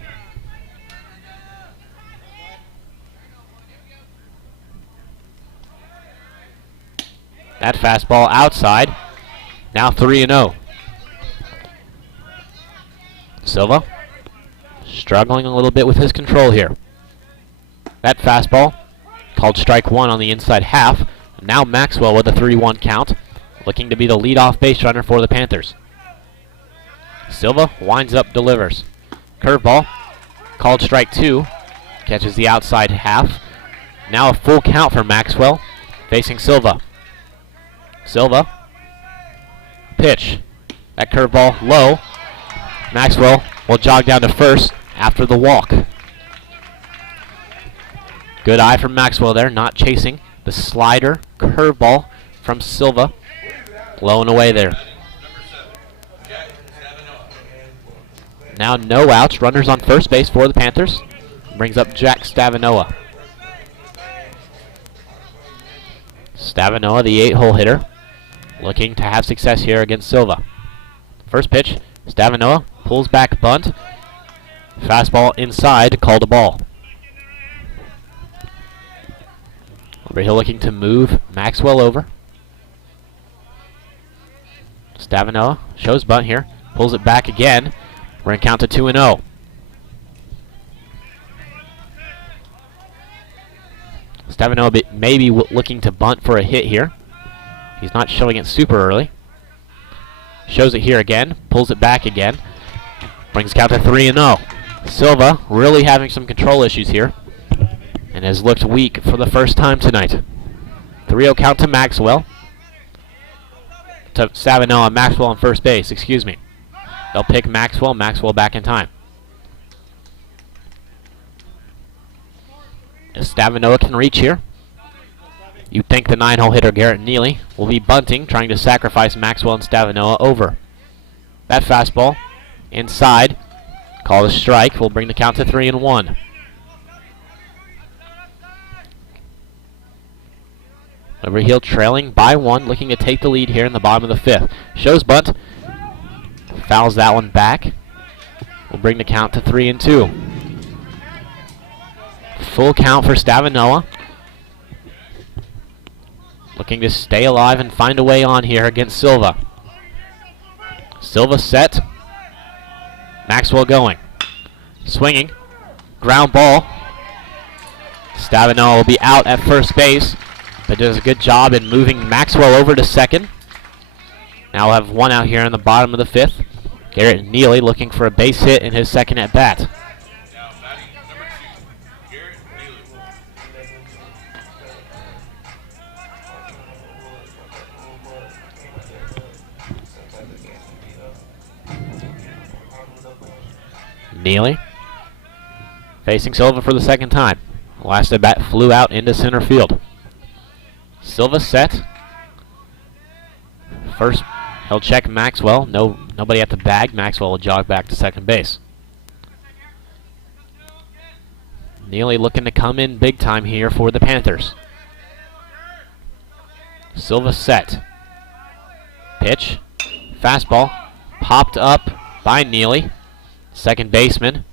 That fastball outside, now 3-0. Silva struggling a little bit with his control here. That fastball called strike 1 on the inside half. Now Maxwell with a 3-1 count, looking to be the leadoff base runner for the Panthers. Silva winds up, delivers. Curveball called strike 2, catches the outside half. Now a full count for Maxwell facing Silva. Silva, pitch, that curveball low. Maxwell will jog down to first after the walk. Good eye from Maxwell there, not chasing. The slider, curveball from Silva, low and away there. Now no outs, runners on first base for the Panthers. Brings up Jack Stavanoa. Stavanoa, the 8-hole hitter, looking to have success here against Silva. First pitch, Stavanoa pulls back bunt. Fastball inside, called a ball. Liberty Hill looking to move Maxwell over. Stavanoa shows bunt here, pulls it back again. We're going to count to 2-0. Stavino maybe looking to bunt for a hit here. He's not showing it super early. Shows it here again, pulls it back again. Brings count to 3-0. Silva really having some control issues here and has looked weak for the first time tonight. 3-0 count to Maxwell. To Stavino, Maxwell on first base, excuse me. They'll pick Maxwell, Maxwell back in time. If Stavino can reach here, you'd think the 9-hole hitter Garrett Neely will be bunting, trying to sacrifice Maxwell and Stavino over. That fastball inside, called a strike, will bring the count to 3-1. Liberty Hill trailing by 1, looking to take the lead here in the bottom of the 5th. Shows bunt, fouls that one back. Will bring the count to 3-2. Full count for Stavinoa. Looking to stay alive and find a way on here against Silva. Silva set. Maxwell going. Swinging. Ground ball. Stavinoa will be out at first base, but does a good job in moving Maxwell over to second. Now we'll have one out here in the bottom of the 5th. Garrett Neely looking for a base hit in his second at bat. Neely facing Silva for the second time. Last at bat flew out into center field. Silva set. First, he'll check Maxwell. Nobody at the bag. Maxwell will jog back to second base. Neely looking to come in big time here for the Panthers. Silva set. Pitch. Fastball. Popped up by Neely. Second baseman,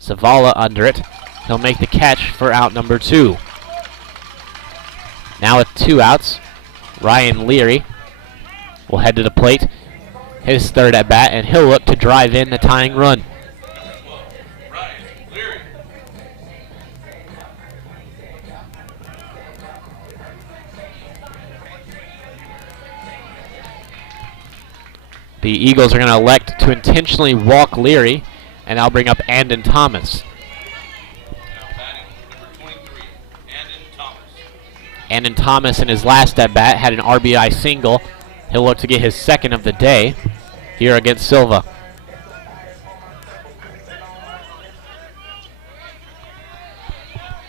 Zavala under it. He'll make the catch for out number 2. Now with 2 outs, Ryan Leary will head to the plate. His third at bat, and he'll look to drive in the tying run. The Eagles are going to elect to intentionally walk Leary, and I'll bring up Andon Thomas. Andon Thomas in his last at-bat had an RBI single. He'll look to get his second of the day here against Silva.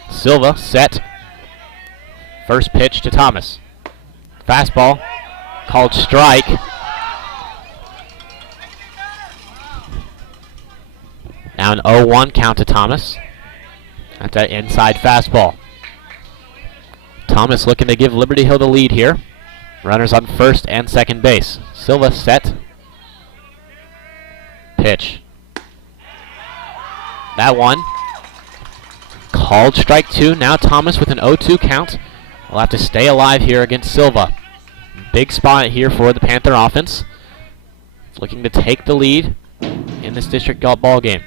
Silva set. First pitch to Thomas. Fastball called strike. Now an 0-1 count to Thomas. That's an inside fastball. Thomas looking to give Liberty Hill the lead here. Runners on first and second base. Silva set. Pitch. That one. Called strike 2. Now Thomas with an 0-2 count. Will have to stay alive here against Silva. Big spot here for the Panther offense. Looking to take the lead in this district ball game.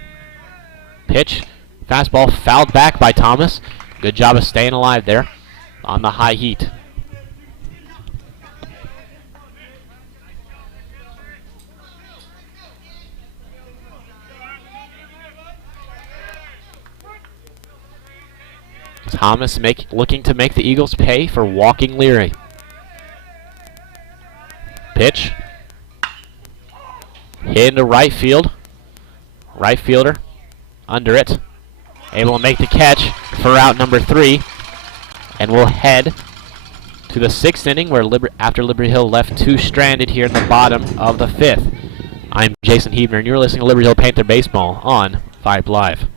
Pitch. Fastball fouled back by Thomas. Good job of staying alive there on the high heat. Thomas looking to make the Eagles pay for walking Leary. Pitch. Hit into right field. Right fielder under it. Able to make the catch for out number 3. And we'll head to the 6th inning where after Liberty Hill left 2 stranded here in the bottom of the 5th. I'm Jason Hebner, and you're listening to Liberty Hill Panther Baseball on Vype Live.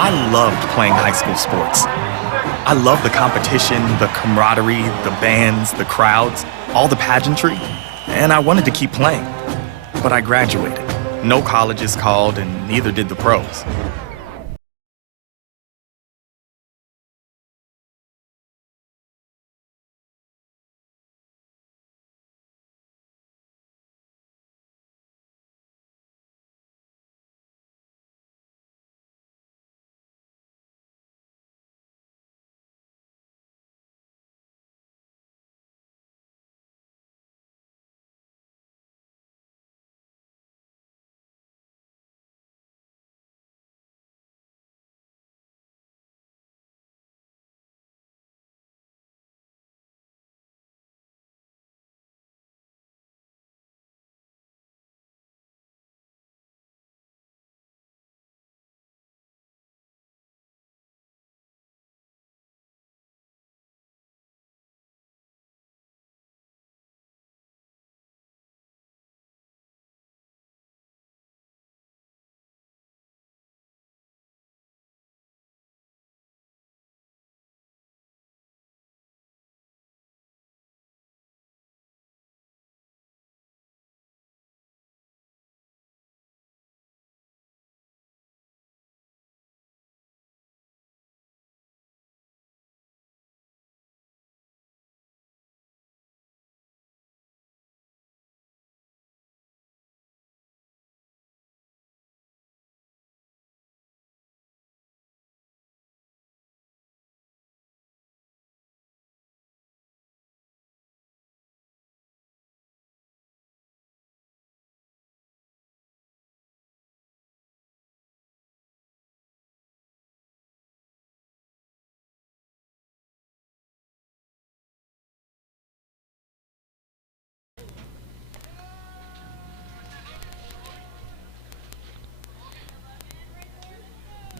I loved playing high school sports. I loved the competition, the camaraderie, the bands, the crowds, all the pageantry, and I wanted to keep playing. But I graduated. No colleges called, and neither did the pros.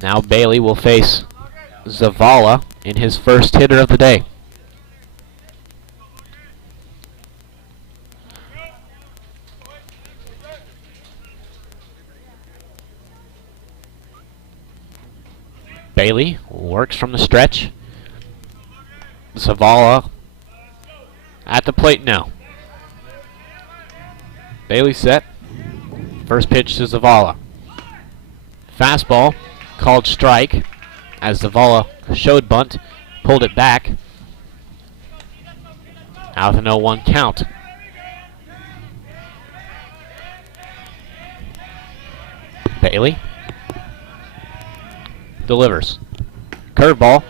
Now Bailey will face Zavala in his first hitter of the day. Bailey works from the stretch. Zavala at the plate now. Bailey set. First pitch to Zavala. Fastball called strike as Zavala showed bunt, pulled it back. Out with an 0-1 count. Bailey delivers. Curveball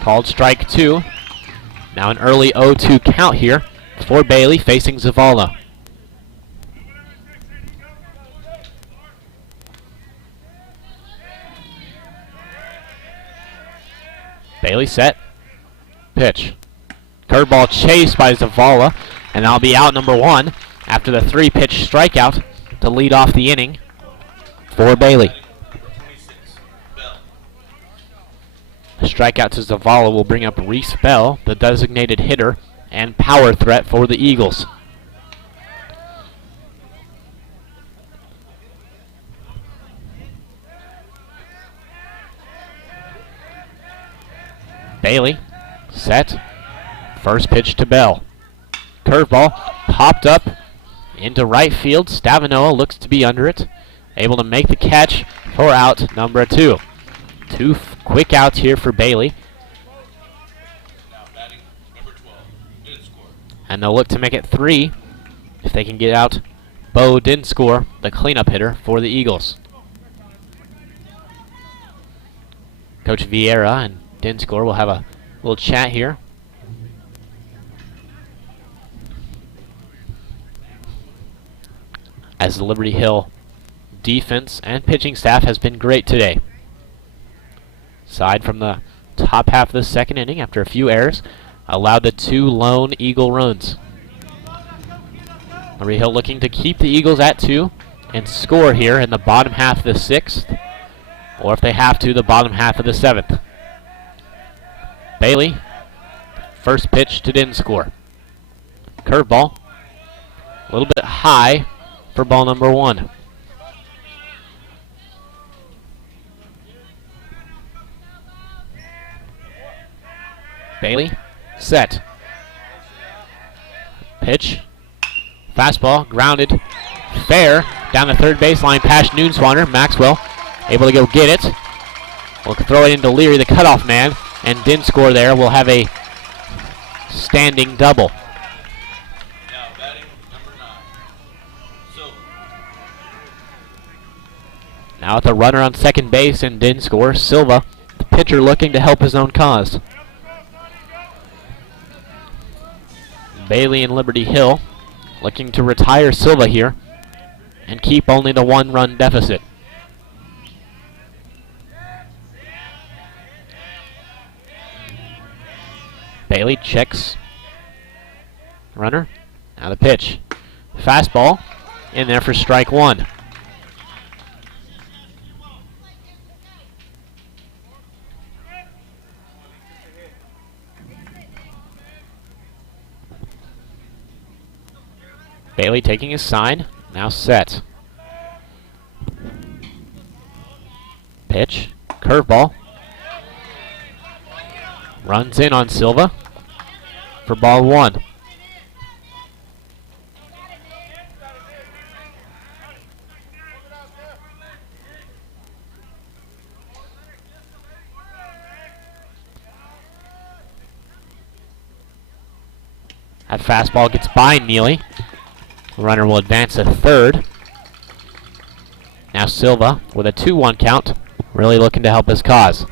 called strike 2. Now an early 0-2 count here for Bailey facing Zavala. Bailey set. Pitch. Curveball chased by Zavala, and that'll be out number 1 after the 3-pitch strikeout to lead off the inning for Bailey. A strikeout to Zavala will bring up Reese Bell, the designated hitter and power threat for the Eagles. Bailey set. First pitch to Bell. Curveball popped up into right field. Stavinoa looks to be under it. Able to make the catch for out number 2. Two quick outs here for Bailey. And they'll look to make it 3 if they can get out Bo Dinscore, the cleanup hitter for the Eagles. Coach Vieira and Dinscore will have a little chat here. As the Liberty Hill defense and pitching staff has been great today. Side from the top half of the second inning after a few errors, allowed the 2 lone Eagle runs. Liberty Hill looking to keep the Eagles at 2 and score here in the bottom half of the 6th, or if they have to, the bottom half of the 7th. Bailey, first pitch to Dinscore. Curveball, a little bit high for ball number 1. Bailey, set. Pitch, fastball, grounded, fair, down the third baseline past Noonswander. Maxwell able to go get it. We'll throw it into Leary, the cutoff man, and Dinscore there will have a standing double. Now batting number 9, Silva. Now with a runner on second base and Dinscore, Silva, the pitcher looking to help his own cause. Bailey and Liberty Hill looking to retire Silva here and keep only the 1-run deficit. Bailey checks runner. Now the pitch. Fastball in there for strike 1. Bailey taking his sign, now set. Pitch, curveball. Runs in on Silva for ball 1. That fastball gets by Neely. The runner will advance to third. Now Silva with a 2-1 count, really looking to help his cause.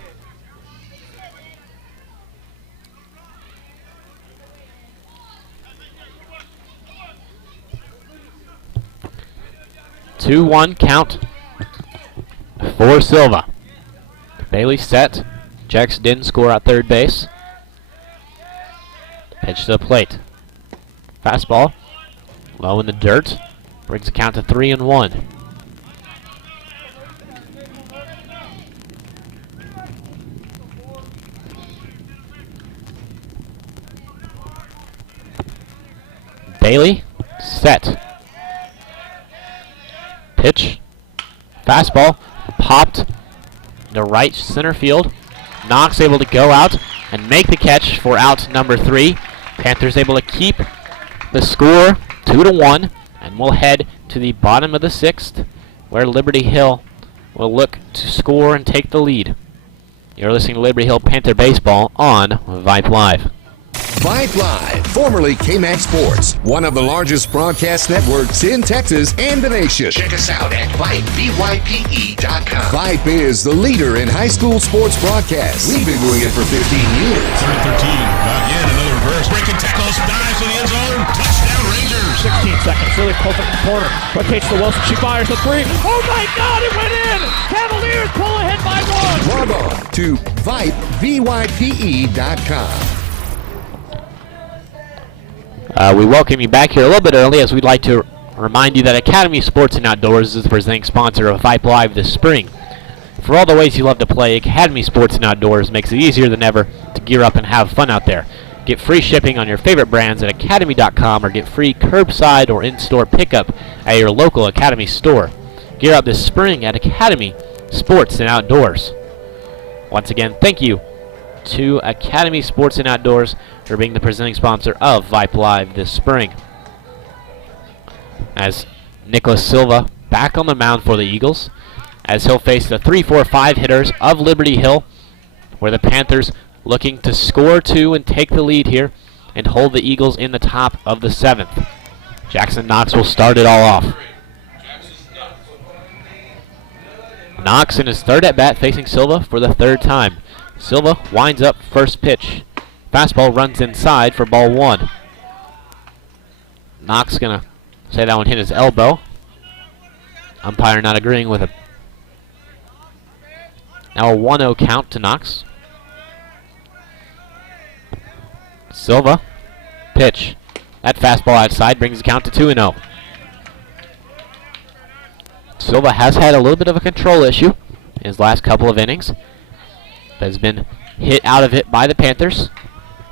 Two-one count for Silva. Bailey set, checks Dinscore at third base. Pitch to the plate. Fastball, low in the dirt, brings the count to 3-1. Bailey, set. Pitch, fastball, popped to right center field. Knox able to go out and make the catch for out number 3. Panthers able to keep the score 2-1, and we'll head to the bottom of the 6th, where Liberty Hill will look to score and take the lead. You're listening to Liberty Hill Panther Baseball on Vype Live. Vype Live, formerly KMAX Sports, one of the largest broadcast networks in Texas and the nation. Check us out at Vype, VYPE.com. Vype is the leader in high school sports broadcasts. We've been doing it for 15 years. 3-13, back in, another reverse, breaking tackles, dives to the end zone, touchdown Rangers. 16 seconds, really close up the corner. Rotates to Wilson, she fires the 3. Oh my God, it went in! Cavaliers pull ahead by 1. Log on to Vype, VYPE.com. We welcome you back here a little bit early, as we'd like to remind you that Academy Sports and Outdoors is the presenting sponsor of Vype Live this spring. For all the ways you love to play, Academy Sports and Outdoors makes it easier than ever to gear up and have fun out there. Get free shipping on your favorite brands at academy.com, or get free curbside or in-store pickup at your local Academy store. Gear up this spring at Academy Sports and Outdoors. Once again, thank you to Academy Sports and Outdoors for being the presenting sponsor of Vype Live this spring. As Nicholas Silva back on the mound for the Eagles, as he'll face the 3-4-5 hitters of Liberty Hill, where the Panthers looking to score 2 and take the lead here and hold the Eagles in the top of the 7th. Jackson Knox will start it all off. Knox in his third at-bat, facing Silva for the 3rd time. Silva winds up first pitch. Fastball runs inside for ball 1. Knox gonna say that one hit his elbow. Umpire not agreeing with him. Now a 1-0 count to Knox. Silva, pitch. That fastball outside brings the count to 2-0. Silva has had a little bit of a control issue in his last couple of innings, but has been hit out of it by the Panthers.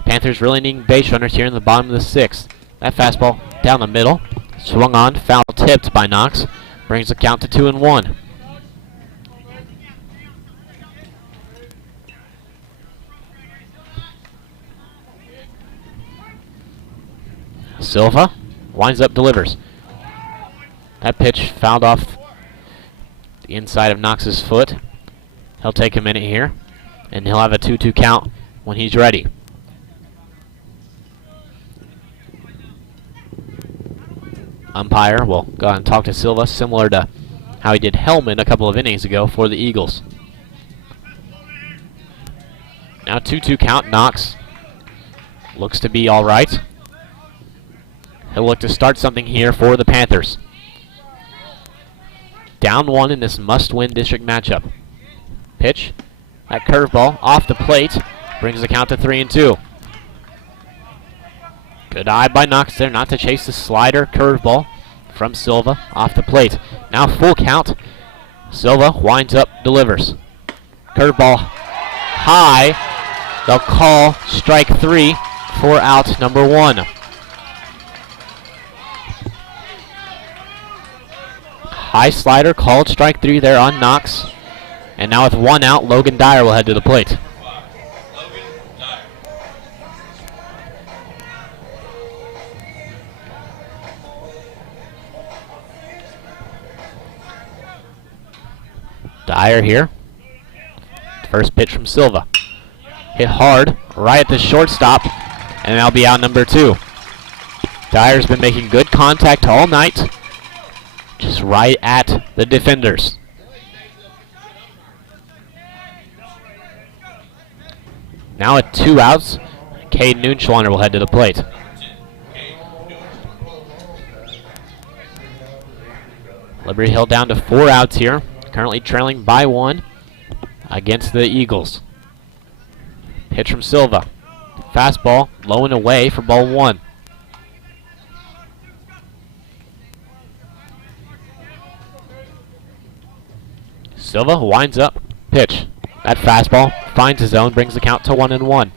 Panthers really needing base runners here in the bottom of the 6th. That fastball down the middle, swung on, foul tipped by Knox, brings the count to 2-1. Silva winds up, delivers. That pitch fouled off the inside of Knox's foot. He'll take a minute here, and he'll have a 2-2 count when he's ready. Umpire will go ahead and talk to Silva, similar to how he did Hellman a couple of innings ago for the Eagles. Now 2-2 count. Knox looks to be all right. He'll look to start something here for the Panthers. Down 1 in this must-win district matchup. Pitch. That curveball off the plate brings the count to 3-2. Good eye by Knox there not to chase the slider curveball from Silva off the plate. Now full count. Silva winds up, delivers. Curveball high. They'll call strike 3 for out number 1. High slider called strike 3 there on Knox. And now with 1 out, Logan Dyer will head to the plate. Dyer here. First pitch from Silva. Hit hard, right at the shortstop, and that'll be out number 2. Dyer's been making good contact all night, just right at the defenders. Now at 2 outs, Cade Noonschwander will head to the plate. Liberty Hill down to 4 outs here, currently trailing by 1 against the Eagles. Pitch from Silva. Fastball low and away for ball 1. Silva winds up. Pitch. That fastball finds his zone, brings the count to 1-1.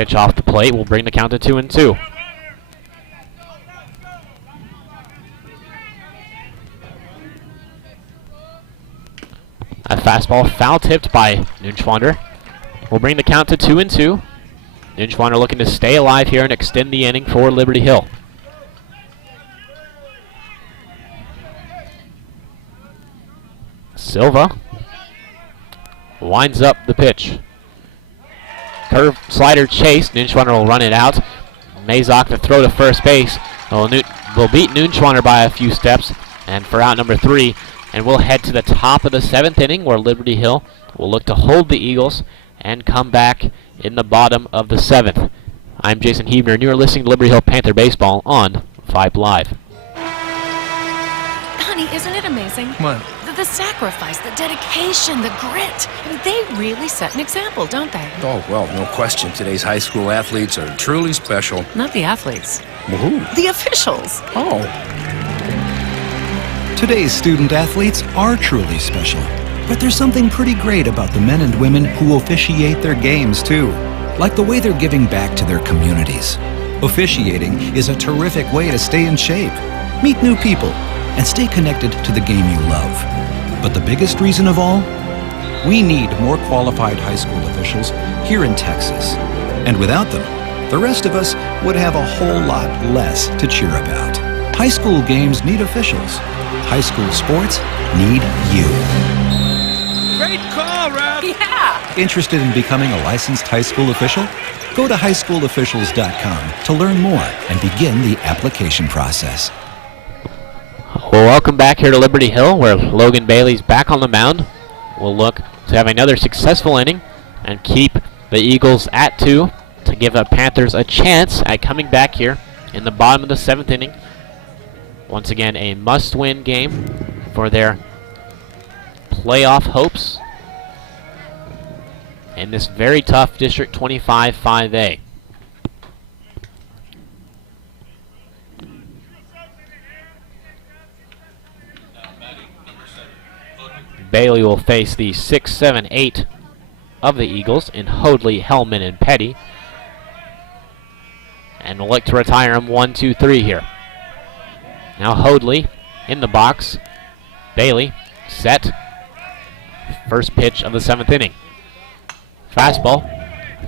Pitch off the plate will bring the count to 2-2. A fastball foul tipped by Nunschwander will bring the count to 2-2. Nunschwander looking to stay alive here and extend the inning for Liberty Hill. Silva winds up the pitch. Curve slider chase. Nunschwander will run it out. Mazok to throw to first base. Will beat Nunschwander by a few steps. And for out number 3. And we'll head to the top of the 7th inning where Liberty Hill will look to hold the Eagles and come back in the bottom of the 7th. I'm Jason Hebner, and you're listening to Liberty Hill Panther Baseball on Vype Live. Honey, isn't it amazing? What? The sacrifice, the dedication, the grit. I mean, they really set an example, don't they? Oh, well, no question. Today's high school athletes are truly special. Not the athletes. Woohoo. The officials. Oh. Today's student athletes are truly special. But there's something pretty great about the men and women who officiate their games, too. Like the way they're giving back to their communities. Officiating is a terrific way to stay in shape, meet new people, and stay connected to the game you love. But the biggest reason of all? We need more qualified high school officials here in Texas. And without them, the rest of us would have a whole lot less to cheer about. High school games need officials. High school sports need you. Great call, Ralph. Yeah. Interested in becoming a licensed high school official? Go to highschoolofficials.com to learn more and begin the application process. Well, welcome back here to Liberty Hill, where Logan Bailey's back on the mound. We'll look to have another successful inning and keep the Eagles at 2 to give the Panthers a chance at coming back here in the bottom of the 7th inning. Once again, a must-win game for their playoff hopes in this very tough District 25 5A. Bailey will face the 6, 7, 8 of the Eagles in Hoadley, Hellman, and Petty. And will look to retire him 1, 2, 3 here. Now Hoadley in the box. Bailey set. First pitch of the 7th inning. Fastball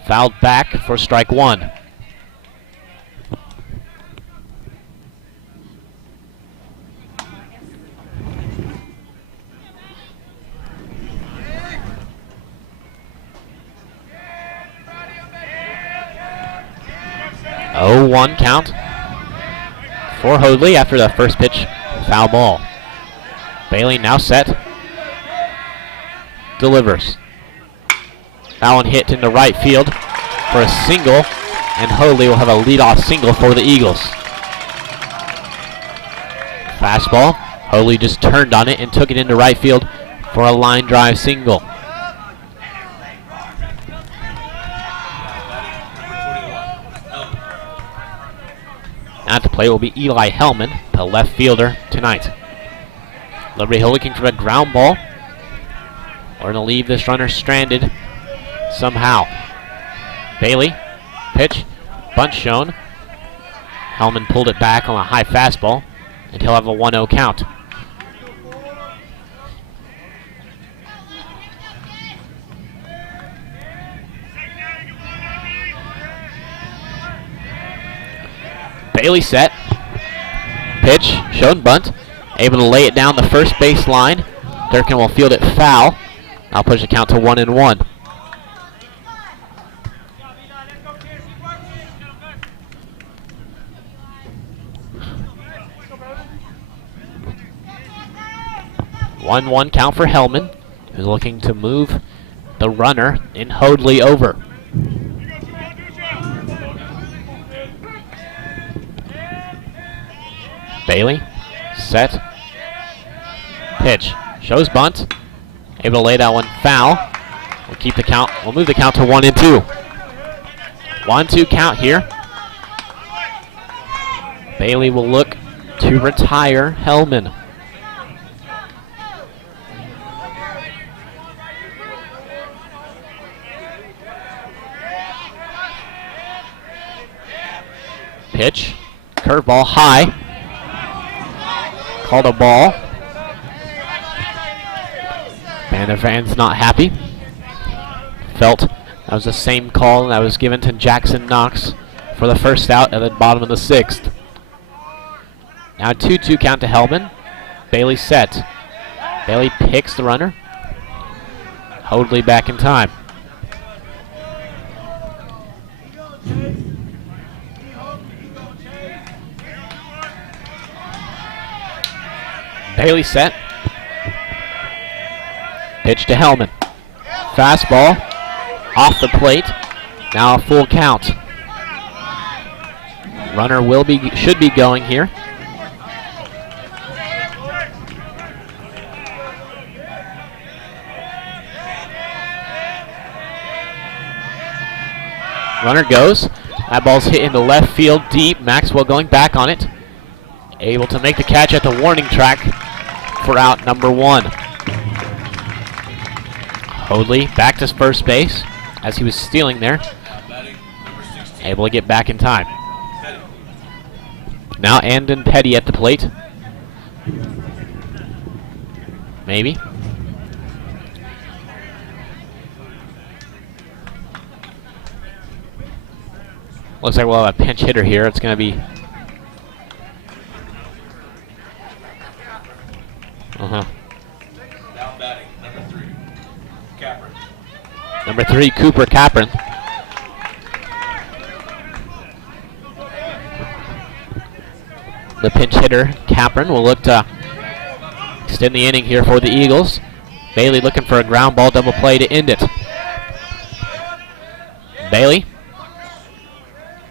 fouled back for strike 1. Oh, 1 count for Hoadley after the first pitch foul ball. Bailey now set. Delivers. That one hit into right field for a single, and Hoadley will have a leadoff single for the Eagles. Fastball. Hoadley just turned on it and took it into right field for a line drive single. At the plate will be Eli Hellman, the left fielder tonight. Liberty Hill looking for a ground ball. We're going to leave this runner stranded somehow. Bailey, pitch, bunt shown. Hellman pulled it back on a high fastball, and he'll have a 1-0 count. Bailey set. Pitch, shown bunt. Able to lay it down the first base line. Durkin will field it foul. I'll push the count to 1-1. One count for Hellman, who's looking to move the runner in Hoadley over. Bailey, set, pitch, shows bunt, able to lay that one foul. We'll keep the count. We'll move the count to 1-2. 1-2 count here. Bailey will look to retire Hellman. Pitch. Curveball high. Called a ball. Panther fans not happy. Felt that was the same call that was given to Jackson Knox for the first out at the bottom of the 6th. Now 2-2 count to Hellman. Bailey set. Bailey picks the runner. Hoadley back in time. Bailey set. Pitch to Hellman. Fastball off the plate. Now a full count. Runner should be going here. Runner goes. That ball's hit into left field deep. Maxwell going back on it. Able to make the catch at the warning track for out number 1. Hoadley back to first base as he was stealing there. Able to get back in time. Now Andon Petty at the plate. Maybe. Looks like we'll have a pinch hitter here. It's going to be... Now batting, number 3, Capron. Number 3, Cooper Capron. The pinch hitter, Capron, will look to extend the inning here for the Eagles. Bailey looking for a ground ball double play to end it. Bailey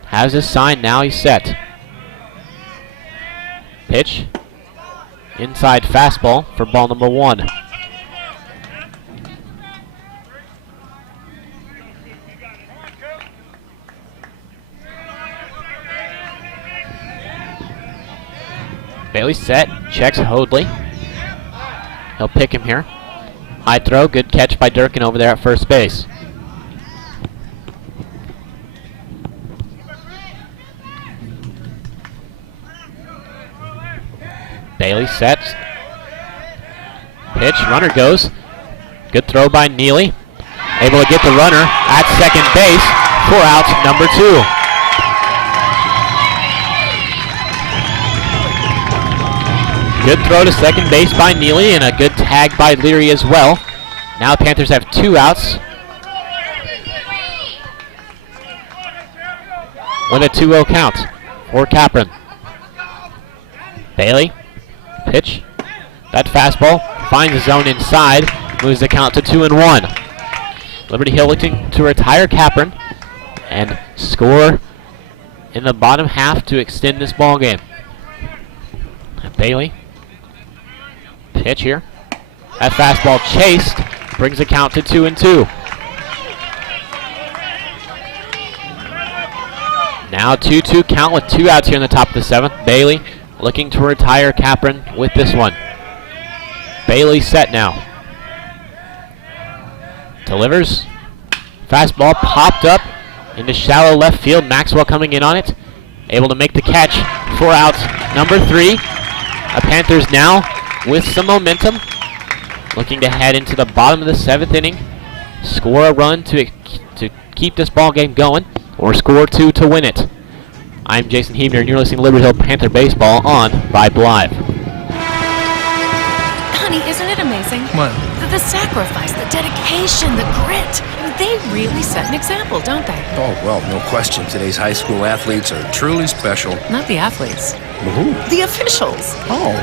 has his sign, now he's set. Pitch. Inside fastball for ball number 1. Bailey set, checks Hoadley. He'll pick him here. High throw, good catch by Durkin over there at first base. Bailey sets. Pitch, runner goes. Good throw by Neely. Able to get the runner at second base for out number 2. Good throw to second base by Neely and a good tag by Leary as well. Now the Panthers have 2 outs with a 2-0 count for Capron. Bailey. Pitch. That fastball finds the zone inside. Moves the count to 2-1. Liberty Hill looking to retire Capron and score in the bottom half to extend this ball game. Bailey. Pitch here. That fastball chased. Brings the count to 2-2. Now 2-2 count with 2 outs here in the top of the 7th. Bailey looking to retire Capron with this one. Bailey set now. Delivers. Fastball popped up into shallow left field. Maxwell coming in on it. Able to make the catch for out number 3. The Panthers now with some momentum. Looking to head into the bottom of the 7th inning. Score a run to keep this ball game going, or score 2 to win it. I'm Jason Hebner, and you're listening to Liberty Hill Panther Baseball on Vype Live. Honey, isn't it amazing? What? The sacrifice, the dedication, the grit. I mean, they really set an example, don't they? Oh, well, no question. Today's high school athletes are truly special. Not the athletes. Who? The officials. Oh.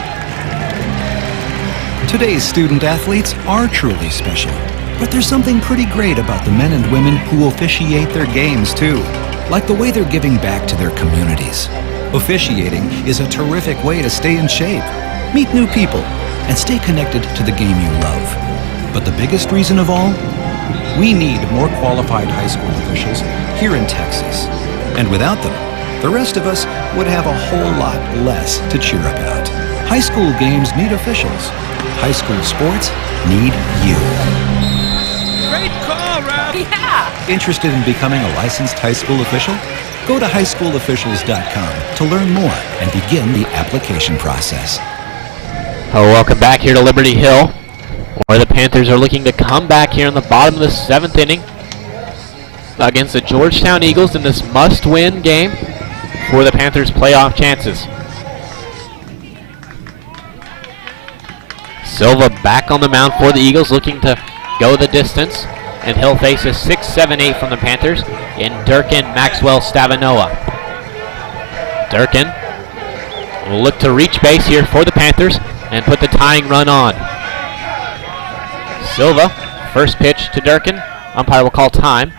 Today's student athletes are truly special. But there's something pretty great about the men and women who officiate their games, too. Like the way they're giving back to their communities. Officiating is a terrific way to stay in shape, meet new people, and stay connected to the game you love. But the biggest reason of all? We need more qualified high school officials here in Texas. And without them, the rest of us would have a whole lot less to cheer about. High school games need officials. High school sports need you. Great call, Ralph. Yeah. Interested in becoming a licensed high school official? Go to highschoolofficials.com to learn more and begin the application process. Oh, welcome back here to Liberty Hill, where the Panthers are looking to come back here in the bottom of the 7th inning against the Georgetown Eagles in this must-win game for the Panthers' playoff chances. Silva back on the mound for the Eagles, looking to go the distance, and he'll face a 6-7-8 from the Panthers in Durkin Maxwell Stavanoa. Durkin will look to reach base here for the Panthers and put the tying run on. Silva, first pitch to Durkin. Umpire will call time.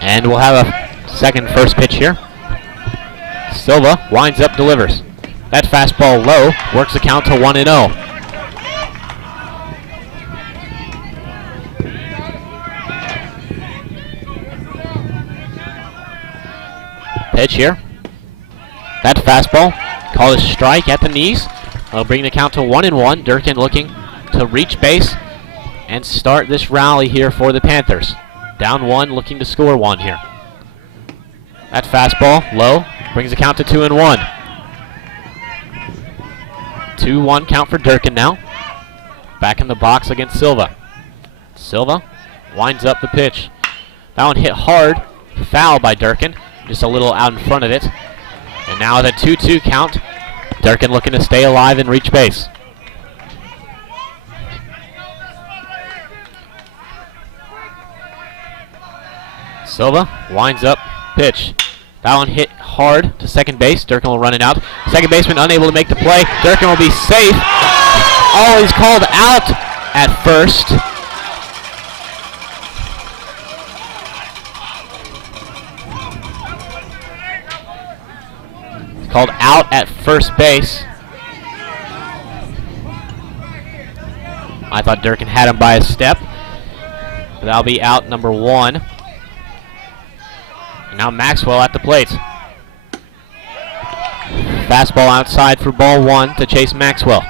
And we'll have a second first pitch here. Silva winds up, delivers. That fastball low, works the count to 1-0. Pitch here. That fastball called a strike at the knees. That'll bring the count to 1-1. Durkin looking to reach base and start this rally here for the Panthers. Down 1, looking to score 1 here. That fastball low, brings the count to 2-1. 2-1 count for Durkin now. Back in the box against Silva. Silva winds up the pitch. That one hit hard, foul by Durkin, just a little out in front of it. And now the 2-2 count. Durkin looking to stay alive and reach base. Silva winds up, pitch. That one hit hard to second base. Durkin will run it out. Second baseman unable to make the play. Durkin will be safe. Oh, he's called out at first. He's called out at first base. I thought Durkin had him by a step. But that'll be out number 1. Now Maxwell at the plate. Fastball outside for ball 1 to Chase Maxwell.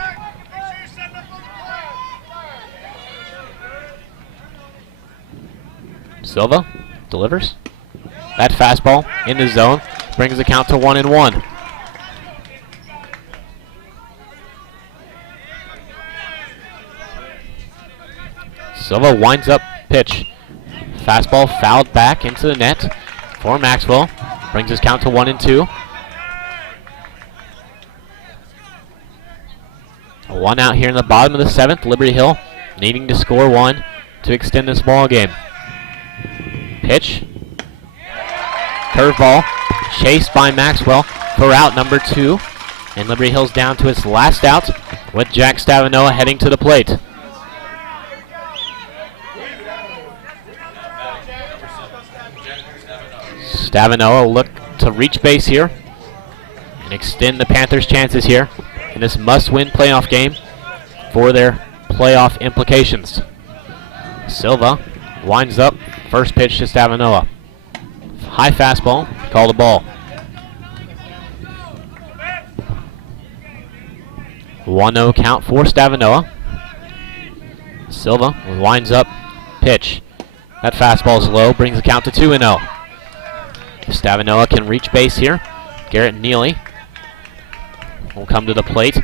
Silva delivers. That fastball in the zone brings the count to 1-1. Silva winds up, pitch. Fastball fouled back into the net for Maxwell. Brings his count to 1-2. A 1 out here in the bottom of the 7th. Liberty Hill needing to score 1 to extend this ball game. Pitch. Curveball. Chased by Maxwell for out number 2. And Liberty Hill's down to its last out with Jack Stavanoa heading to the plate. Stavanoa will look to reach base here and extend the Panthers' chances here in this must-win playoff game for their playoff implications. Silva winds up, first pitch to Stavanoa. High fastball, call the ball. 1-0 count for Stavanoa. Silva winds up, pitch. That fastball is low, brings the count to 2-0. Stavanoa can reach base here. Garrett Neely will come to the plate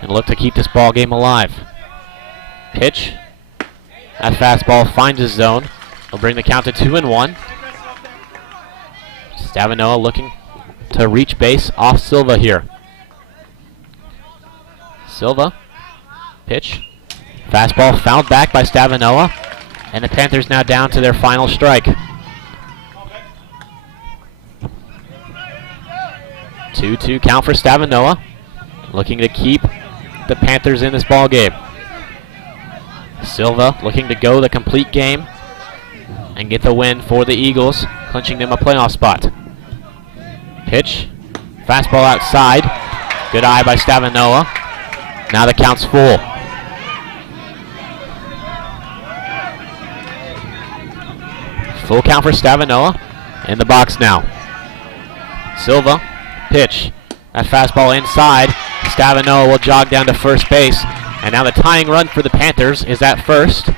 and look to keep this ball game alive. Pitch. That fastball finds his zone. Will bring the count to 2-1. Stavanoa looking to reach base off Silva here. Silva. Pitch. Fastball fouled back by Stavanoa. And the Panthers now down to their final strike. 2-2 count for Stavanoa, looking to keep the Panthers in this ball game. Silva looking to go the complete game and get the win for the Eagles, clinching them a playoff spot. Pitch, fastball outside, good eye by Stavanoa. Now the count's full. Full count for Stavanoa, in the box now. Silva. Pitch. That fastball inside. Stavinoa will jog down to first base. And now the tying run for the Panthers is at first.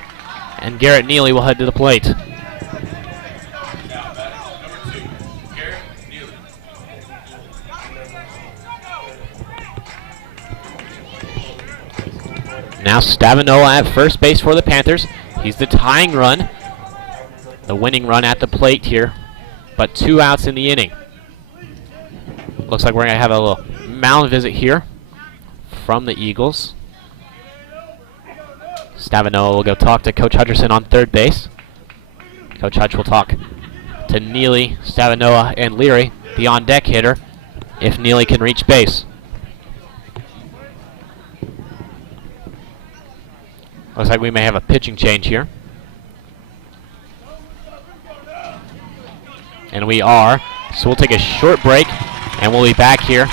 And Garrett Neely will head to the plate. Now Stavinoa at first base for the Panthers. He's the tying run. The winning run at the plate here. But 2 outs in the inning. Looks like we're going to have a little mound visit here from the Eagles. Stavinoa will go talk to Coach Hutcherson on third base. Coach Hutch will talk to Neely, Stavinoa, and Leary, the on-deck hitter, if Neely can reach base. Looks like we may have a pitching change here. And we are. So we'll take a short break, and we'll be back here.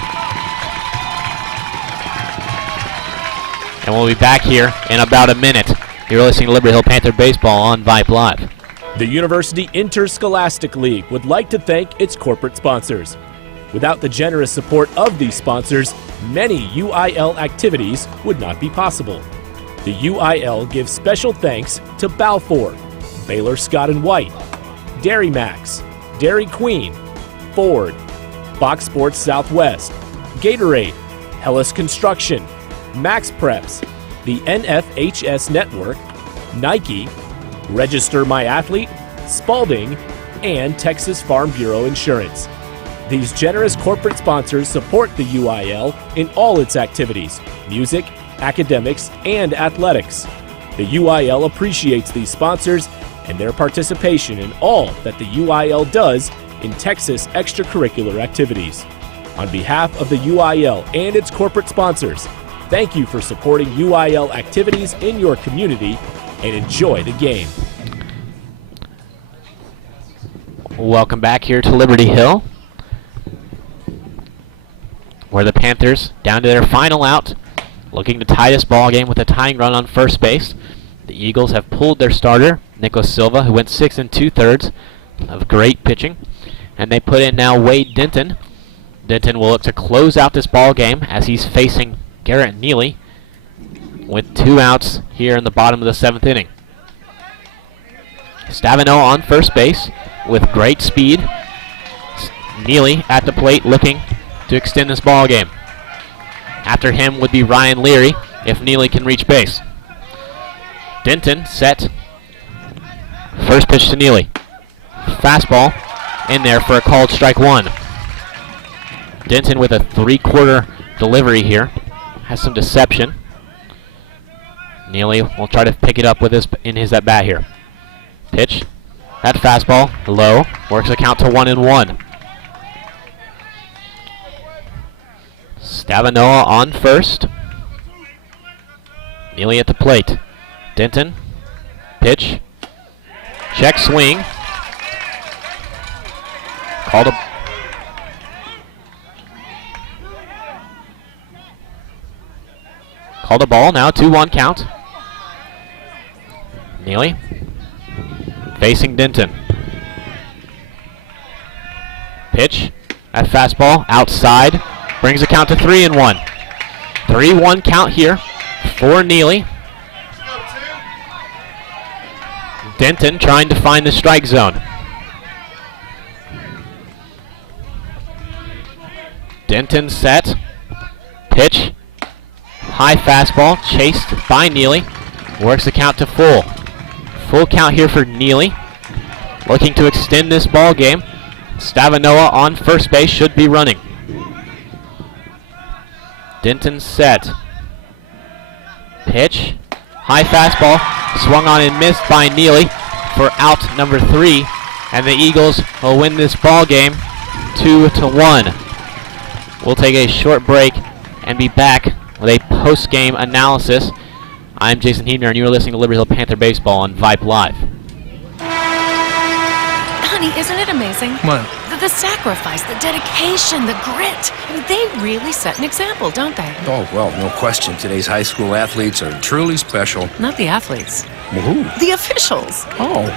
And we'll be back here in about a minute. You're listening to Liberty Hill Panther Baseball on Vype Live. The University Interscholastic League would like to thank its corporate sponsors. Without the generous support of these sponsors, many UIL activities would not be possible. The UIL gives special thanks to Balfour, Baylor Scott & White, Dairy Max, Dairy Queen, Ford, Box Sports Southwest, Gatorade, Hellas Construction, Max Preps, the NFHS Network, Nike, Register My Athlete, Spalding, and Texas Farm Bureau Insurance. These generous corporate sponsors support the UIL in all its activities, music, academics, and athletics. The UIL appreciates these sponsors and their participation in all that the UIL does in Texas extracurricular activities. On behalf of the UIL and its corporate sponsors, thank you for supporting UIL activities in your community and enjoy the game. Welcome back here to Liberty Hill, where the Panthers, down to their final out, looking to tie this ball game with a tying run on first base. The Eagles have pulled their starter, Nicholas Silva, who went 6 2/3 of great pitching. And they put in now Wade Denton. Denton will look to close out this ball game as he's facing Garrett Neely with 2 outs here in the bottom of the 7th inning. Stavinoa on first base with great speed. Neely at the plate looking to extend this ball game. After him would be Ryan Leary if Neely can reach base. Denton set. First pitch to Neely. Fastball in there for a called strike 1. Denton with a 3/4 delivery here. Has some deception. Neely will try to pick it up with his at bat here. Pitch. That fastball low. Works a count to 1-1. Stavinoa on first. Neely at the plate. Denton. Pitch. Check swing. Called a ball. Now 2-1 count. Neely facing Denton. Pitch. That fastball outside. Brings a count to 3-1. 3-1 count here for Neely. Denton trying to find the strike zone. Denton set. Pitch. High fastball chased by Neely. Works the count to full. Full count here for Neely. Looking to extend this ball game. Stavinoa on first base should be running. Denton set. Pitch. High fastball. Swung on and missed by Neely for out number 3. And the Eagles will win this ball game 2-1. We'll take a short break and be back with a post-game analysis. I'm Jason Hebner, and you are listening to Liberty Hill Panther Baseball on Vype Live. Honey, isn't it amazing? What? The sacrifice, the dedication, the grit. I mean, they really set an example, don't they? Oh, well, no question. Today's high school athletes are truly special. Not the athletes. Well, who? The officials. Oh.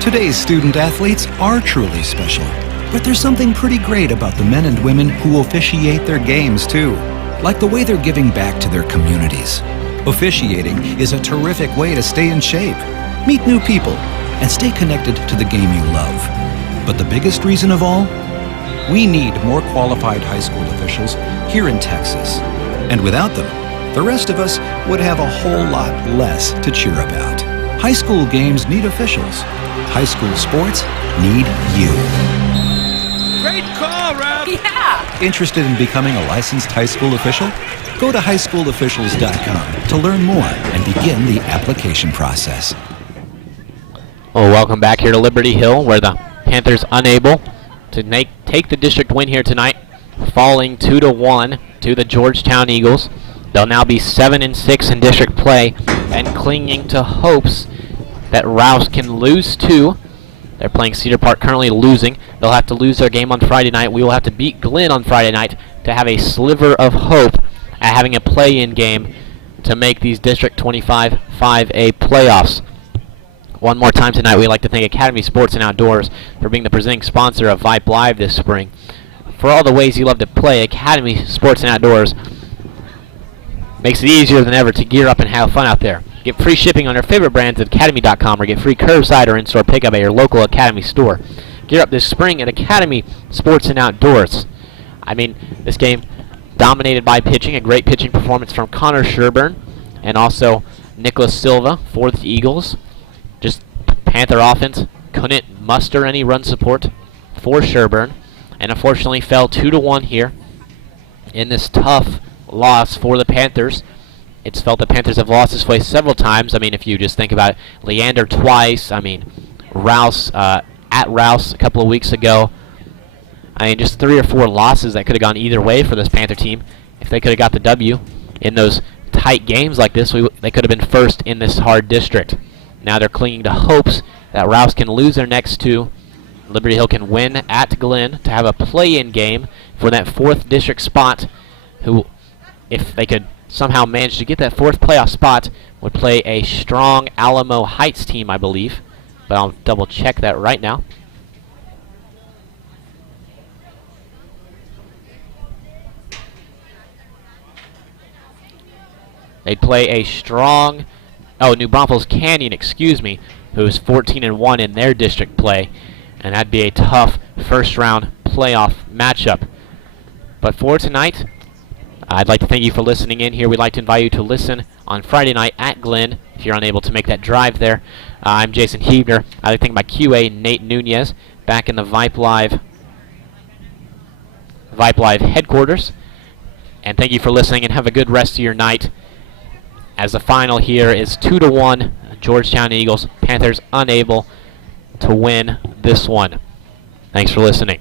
Today's student athletes are truly special, But there's something pretty great about the men and women who officiate their games, too. Like the way they're giving back to their communities. Officiating is a terrific way to stay in shape, meet new people, and stay connected to the game you love. But the biggest reason of all? We need more qualified high school officials here in Texas. And without them, the rest of us would have a whole lot less to cheer about. High school games need officials. High school sports need you. Great call, Ralph. Yeah! Interested in becoming a licensed high school official? Go to highschoolofficials.com to learn more and begin the application process. Well, welcome back here to Liberty Hill, where the Panthers unable to take the district win here tonight, falling 2-1 to the Georgetown Eagles. They'll now be 7-6 in district play and clinging to hopes that Rouse can lose too. They're playing Cedar Park, currently losing. They'll have to lose their game on Friday night. We will have to beat Glenn on Friday night to have a sliver of hope at having a play-in game to make these District 25 5A playoffs. One more time tonight, we'd like to thank Academy Sports and Outdoors for being the presenting sponsor of Vype Live this spring. For all the ways you love to play, Academy Sports and Outdoors makes it easier than ever to gear up and have fun out there. Get free shipping on your favorite brands at academy.com or get free curbside or in-store pickup at your local Academy store. Gear up this spring at Academy Sports and Outdoors. I mean, this game dominated by pitching, a great pitching performance from Connor Sherburne and also Nicholas Silva for the Eagles. Just Panther offense couldn't muster any run support for Sherburne and unfortunately fell 2-1 here in this tough loss for the Panthers. It's felt the Panthers have lost this way several times. I mean, if you just think about it, Leander twice. I mean, Rouse at Rouse a couple of weeks ago. I mean, just 3 or 4 losses that could have gone either way for this Panther team. If they could have got the W in those tight games like this, they could have been first in this hard district. Now they're clinging to hopes that Rouse can lose their next 2. Liberty Hill can win at Glenn to have a play-in game for that 4th district spot, who, if they could somehow manage to get that 4th playoff spot, would play a strong Alamo Heights team, I believe. But I'll double check that right now. They'd play a strong, New Braunfels Canyon, excuse me, who is 14-1 in their district play. And that'd be a tough first-round playoff matchup. But for tonight, I'd like to thank you for listening in here. We'd like to invite you to listen on Friday night at Glenn if you're unable to make that drive there. I'm Jason Hebner. I'd like to thank my QA, Nate Nunez, back in the Vype Live headquarters. And thank you for listening, and have a good rest of your night. As the final here is 2-1, Georgetown Eagles. Panthers unable to win this one. Thanks for listening.